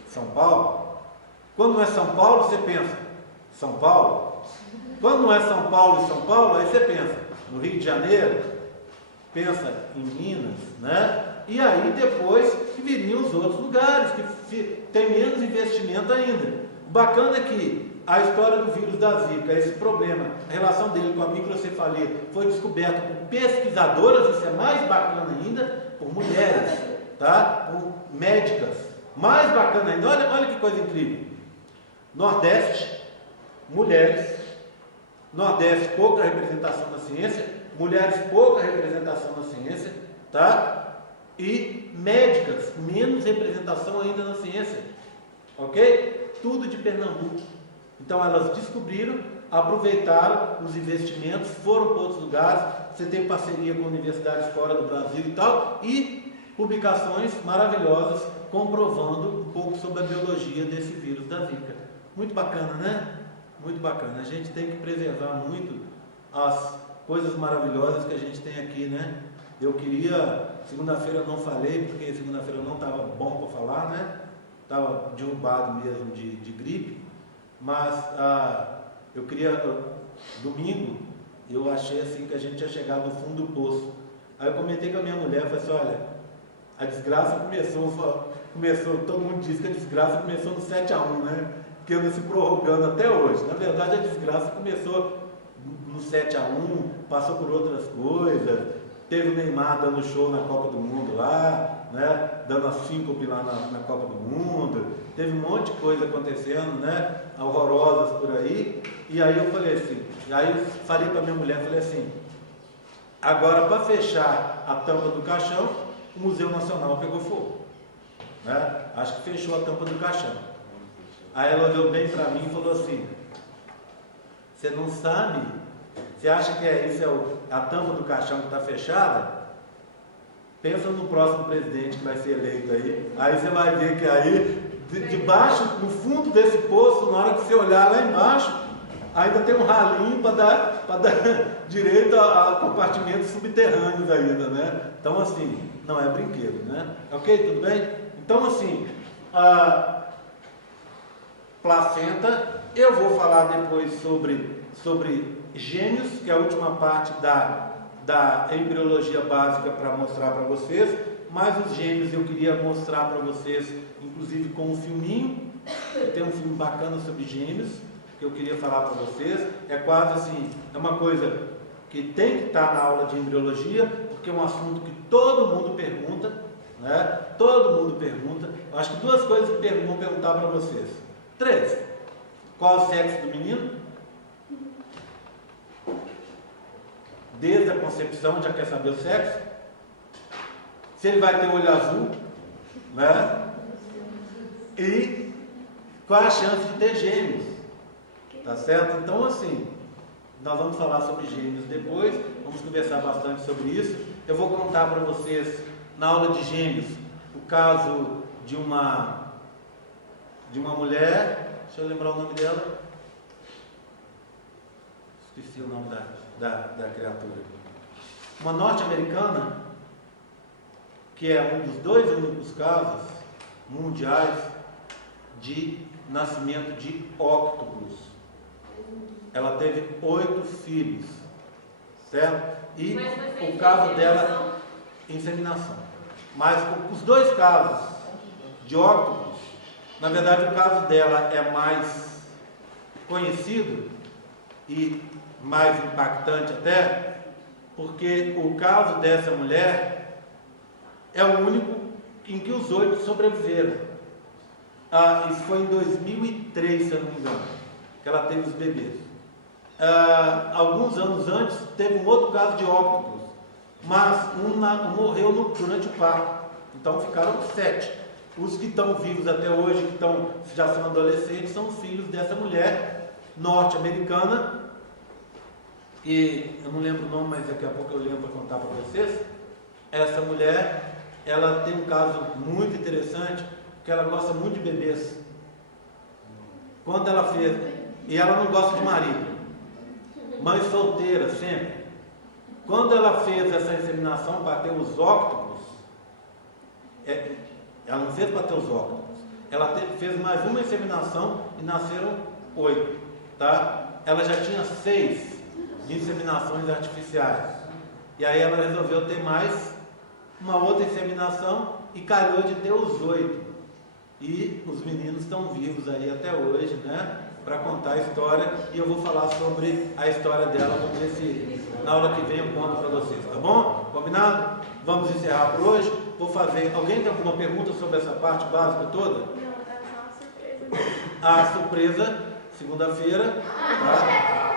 São Paulo. Quando não é São Paulo, você pensa São Paulo. Quando não é São Paulo e São Paulo, aí você pensa no Rio de Janeiro, pensa em Minas, né? E aí depois que viriam os outros lugares, que tem menos investimento ainda. O bacana é que a história do vírus da Zika, esse problema, a relação dele com a microcefalia, foi descoberta por pesquisadoras, isso é mais bacana ainda, por mulheres, tá? Por médicas. Mais bacana ainda, olha que coisa incrível. Nordeste, mulheres. Nordeste, pouca representação na ciência. Mulheres, pouca representação na ciência, tá? E médicas, menos representação ainda na ciência, ok? Tudo de Pernambuco. Então elas descobriram, aproveitaram os investimentos, foram para outros lugares. Você tem parceria com universidades fora do Brasil e tal, e publicações maravilhosas comprovando um pouco sobre a biologia desse vírus da Zika. Muito bacana, né? Muito bacana. A gente tem que preservar muito as coisas maravilhosas que a gente tem aqui, né? Eu queria, segunda-feira eu não falei, porque segunda-feira eu não estava bom para falar, né? Estava derrubado mesmo de gripe, mas eu queria, domingo, eu achei assim que a gente tinha chegado no fundo do poço. Aí eu comentei com a minha mulher, falei assim, olha, A desgraça começou, todo mundo diz que a desgraça começou no 7-1, né? Que anda se prorrogando até hoje. Na verdade, a desgraça começou no 7-1, passou por outras coisas. Teve o Neymar dando show na Copa do Mundo lá, né? Dando a síncope lá na Copa do Mundo. Teve um monte de coisa acontecendo, né? Horrorosas por aí. E aí eu falei assim, falei para minha mulher, falei assim, agora para fechar a tampa do caixão, o Museu Nacional pegou fogo, né? Acho que fechou a tampa do caixão. Aí ela olhou bem para mim e falou assim, você não sabe? Você acha que isso é a tampa do caixão que está fechada? Pensa no próximo presidente que vai ser eleito aí você vai ver que aí, debaixo, no fundo desse poço, na hora que você olhar lá embaixo, ainda tem um ralinho para dar direito a compartimentos subterrâneos ainda, né? Então assim, não é brinquedo, né? Ok? Tudo bem? Então assim, a placenta, eu vou falar depois sobre gêmeos, que é a última parte da embriologia básica para mostrar para vocês, mas os gêmeos eu queria mostrar para vocês, inclusive com um filminho, tem um filme bacana sobre gêmeos, que eu queria falar para vocês, é quase assim, é uma coisa que tem que estar na aula de embriologia, porque é um assunto que todo mundo pergunta, né? Todo mundo pergunta. Eu acho que duas coisas que vou perguntar para vocês. 3. Qual é o sexo do menino? Desde a concepção já quer saber o sexo? Se ele vai ter olho azul, né? E qual é a chance de ter gêmeos? Tá certo? Então assim, nós vamos falar sobre gêmeos depois, vamos conversar bastante sobre isso. Eu vou contar para vocês, na aula de gêmeos, o caso de uma mulher, deixa eu lembrar o nome dela, esqueci o nome da criatura, uma norte-americana, que é um dos 2 únicos casos mundiais de nascimento de óctopus. Ela teve 8 filhos, certo? E o caso dela, inseminação. Mas os 2 casos de óctopus, na verdade o caso dela é mais conhecido e mais impactante até, porque o caso dessa mulher é o único em que os 8 sobreviveram. Isso foi em 2003, se eu não me engano, que ela teve os bebês. Alguns anos antes, teve um outro caso de óctopus, mas um morreu durante o parto. Então ficaram 7. Os que estão vivos até hoje, que já são adolescentes, são os filhos dessa mulher norte-americana. E eu não lembro o nome, mas daqui a pouco eu lembro para contar para vocês. Essa mulher, ela tem um caso muito interessante, porque ela gosta muito de bebês. Quando ela fez, e ela não gosta de marido, mãe solteira sempre. Quando ela fez essa inseminação para ter os óctopus, ela não fez para ter os óctopus, ela fez mais uma inseminação e nasceram 8, tá? Ela já tinha 6 de inseminações artificiais, e aí ela resolveu ter mais uma outra inseminação e calhou de ter os 8, e os meninos estão vivos aí até hoje, né? Para contar a história, e eu vou falar sobre a história dela, vamos ver se na aula que vem eu conto para vocês, tá bom? Combinado? Vamos encerrar por hoje. Vou fazer, alguém tem alguma pergunta sobre essa parte básica toda? Não, é só uma surpresa. A surpresa, segunda-feira, tá?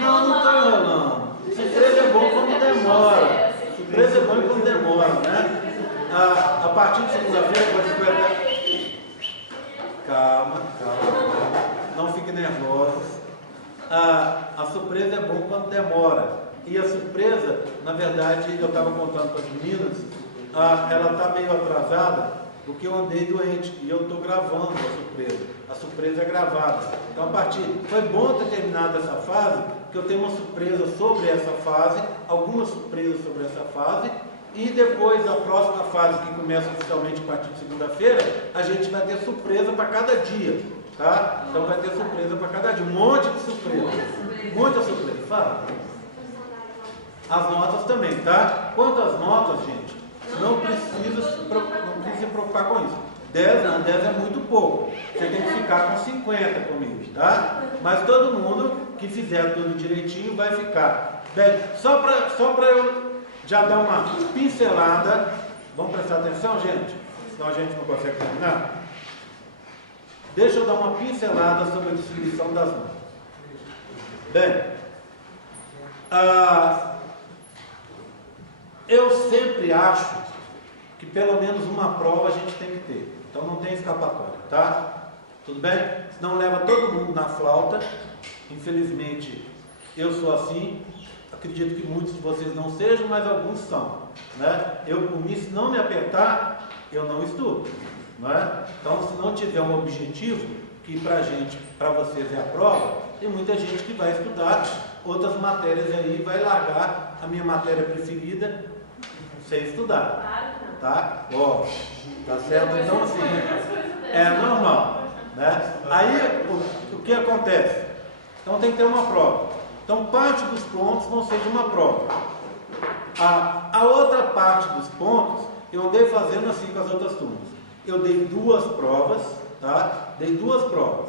Não estou enrolando. Surpresa é bom quando demora. Surpresa é bom quando demora, né? A partir de segunda-feira, pode ser até... Calma. Não fiquem nervosos. A surpresa é bom quando demora. E a surpresa, na verdade, eu estava contando para as meninas, ela está meio atrasada, porque eu andei doente e eu estou gravando a surpresa. A surpresa é gravada. Então, foi bom ter terminado essa fase, porque eu tenho uma surpresa sobre essa fase, algumas surpresas sobre essa fase, e depois, a próxima fase, que começa oficialmente a partir de segunda-feira, a gente vai ter surpresa para cada dia, tá? Então vai ter surpresa para cada dia, um monte de surpresa. Muita surpresa. Fala. As notas também, tá? Quanto às notas, gente, não precisa se preocupar com isso. 10 não, 10 é muito pouco. Você tem que ficar com 50 comigo, tá? Mas todo mundo que fizer tudo direitinho vai ficar. Bem, só para eu já dar uma pincelada, vamos prestar atenção, gente? Senão a gente não consegue terminar. Deixa eu dar uma pincelada sobre a distribuição das notas. Bem, eu sempre acho que pelo menos uma prova a gente tem que ter. Então não tem escapatória, tá? Tudo bem? Senão leva todo mundo na flauta. Infelizmente, eu sou assim. Acredito que muitos de vocês não sejam, mas alguns são, né? Eu, por mim, se não me apertar, eu não estudo, não é? Então, se não tiver um objetivo, que para vocês é a prova, tem muita gente que vai estudar outras matérias aí, vai largar a minha matéria preferida sem estudar, tá? Ó, tá certo? Então, assim, é normal, né? Aí, o que acontece? Então, tem que ter uma prova. Então, parte dos pontos vão ser de uma prova. A outra parte dos pontos, eu andei fazendo assim com as outras turmas. Eu dei 2 provas, tá? Dei 2 provas.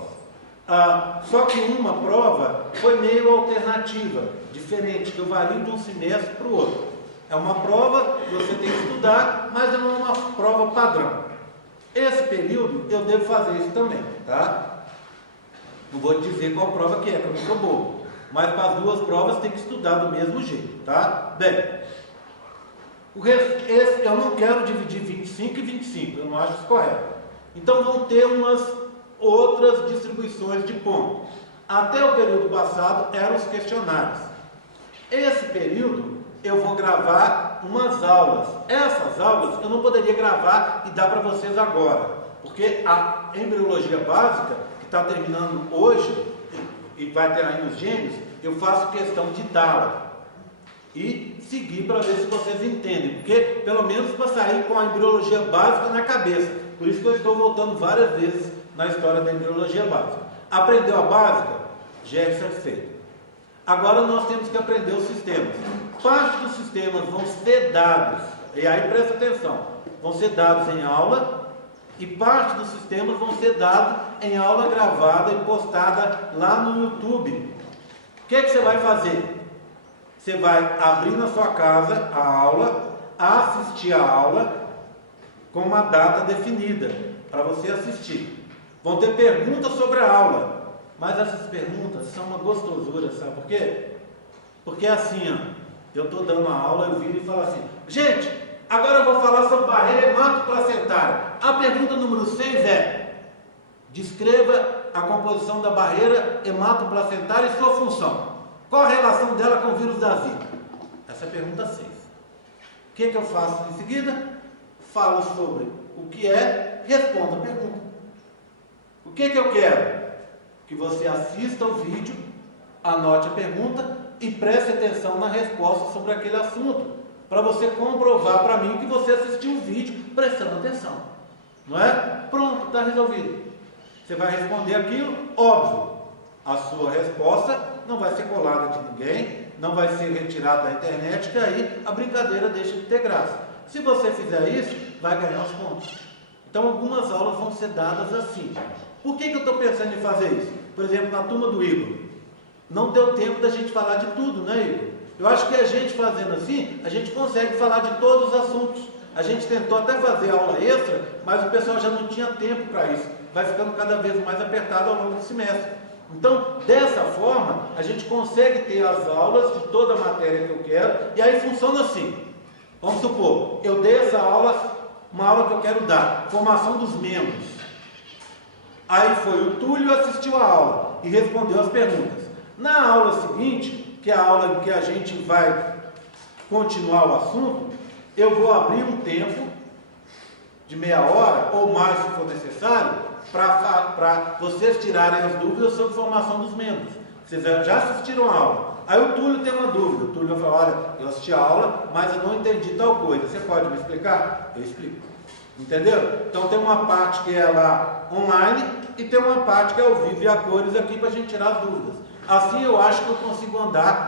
Só que uma prova foi meio alternativa, diferente, que eu vario de um semestre para o outro. É uma prova que você tem que estudar, mas não é uma prova padrão. Esse período eu devo fazer isso também, tá? Não vou te dizer qual prova que é, porque eu sou bobo. Mas para as 2 provas tem que estudar do mesmo jeito, tá? Bem, eu não quero dividir 25 e 25, eu não acho isso correto. Então vão ter umas outras distribuições de pontos. Até o período passado eram os questionários. Esse período eu vou gravar umas aulas. Essas aulas eu não poderia gravar e dar para vocês agora, porque a embriologia básica, que está terminando hoje, e vai ter aí nos gêmeos, eu faço questão de dá-la e seguir para ver se vocês entendem, porque pelo menos para sair com a embriologia básica na cabeça. Por isso que eu estou voltando várias vezes na história da embriologia básica. Aprendeu a básica? Já é satisfeito. Agora nós temos que aprender os sistemas. Parte dos sistemas vão ser dados, e aí presta atenção, vão ser dados em aula, e parte dos sistemas vão ser dados em aula gravada e postada lá no YouTube. O que você vai fazer? Você vai abrir na sua casa a aula, assistir a aula com uma data definida para você assistir. Vão ter perguntas sobre a aula, mas essas perguntas são uma gostosura, sabe por quê? Porque é assim, ó, eu estou dando a aula, eu viro e falo assim, gente, agora eu vou falar sobre barreira hematoplacentária. A pergunta número 6 é: descreva a composição da barreira hematoplacentária e sua função. Qual a relação dela com o vírus da Zika? Essa é a pergunta 6. O que eu faço em seguida? Falo sobre o que é, respondo a pergunta. O que eu quero? Que você assista o vídeo, anote a pergunta e preste atenção na resposta sobre aquele assunto, para você comprovar para mim que você assistiu o vídeo prestando atenção. Não é? Pronto, está resolvido. Você vai responder aquilo, óbvio. A sua resposta não vai ser colada de ninguém, não vai ser retirada da internet, que aí a brincadeira deixa de ter graça. Se você fizer isso, vai ganhar os pontos. Então algumas aulas vão ser dadas assim. Por que eu estou pensando em fazer isso? Por exemplo, na turma do Igor. Não deu tempo da gente falar de tudo, né, Igor? Eu acho que a gente fazendo assim, a gente consegue falar de todos os assuntos. A gente tentou até fazer aula extra, mas o pessoal já não tinha tempo para isso. Vai ficando cada vez mais apertado ao longo do semestre. Então, dessa forma, a gente consegue ter as aulas de toda a matéria que eu quero, e aí funciona assim. Vamos supor, eu dei essa aula, uma aula que eu quero dar, formação dos membros. Aí foi o Túlio, assistiu a aula e respondeu as perguntas. Na aula seguinte, que é a aula em que a gente vai continuar o assunto, eu vou abrir um tempo de meia hora, ou mais se for necessário, para vocês tirarem as dúvidas sobre formação dos membros. Vocês já assistiram a aula. Aí o Túlio tem uma dúvida. O Túlio vai falar: olha, eu assisti a aula, mas eu não entendi tal coisa. Você pode me explicar? Eu explico. Entendeu? Então tem uma parte que é lá online e tem uma parte que é ao vivo e a cores aqui para a gente tirar as dúvidas. Assim eu acho que eu consigo andar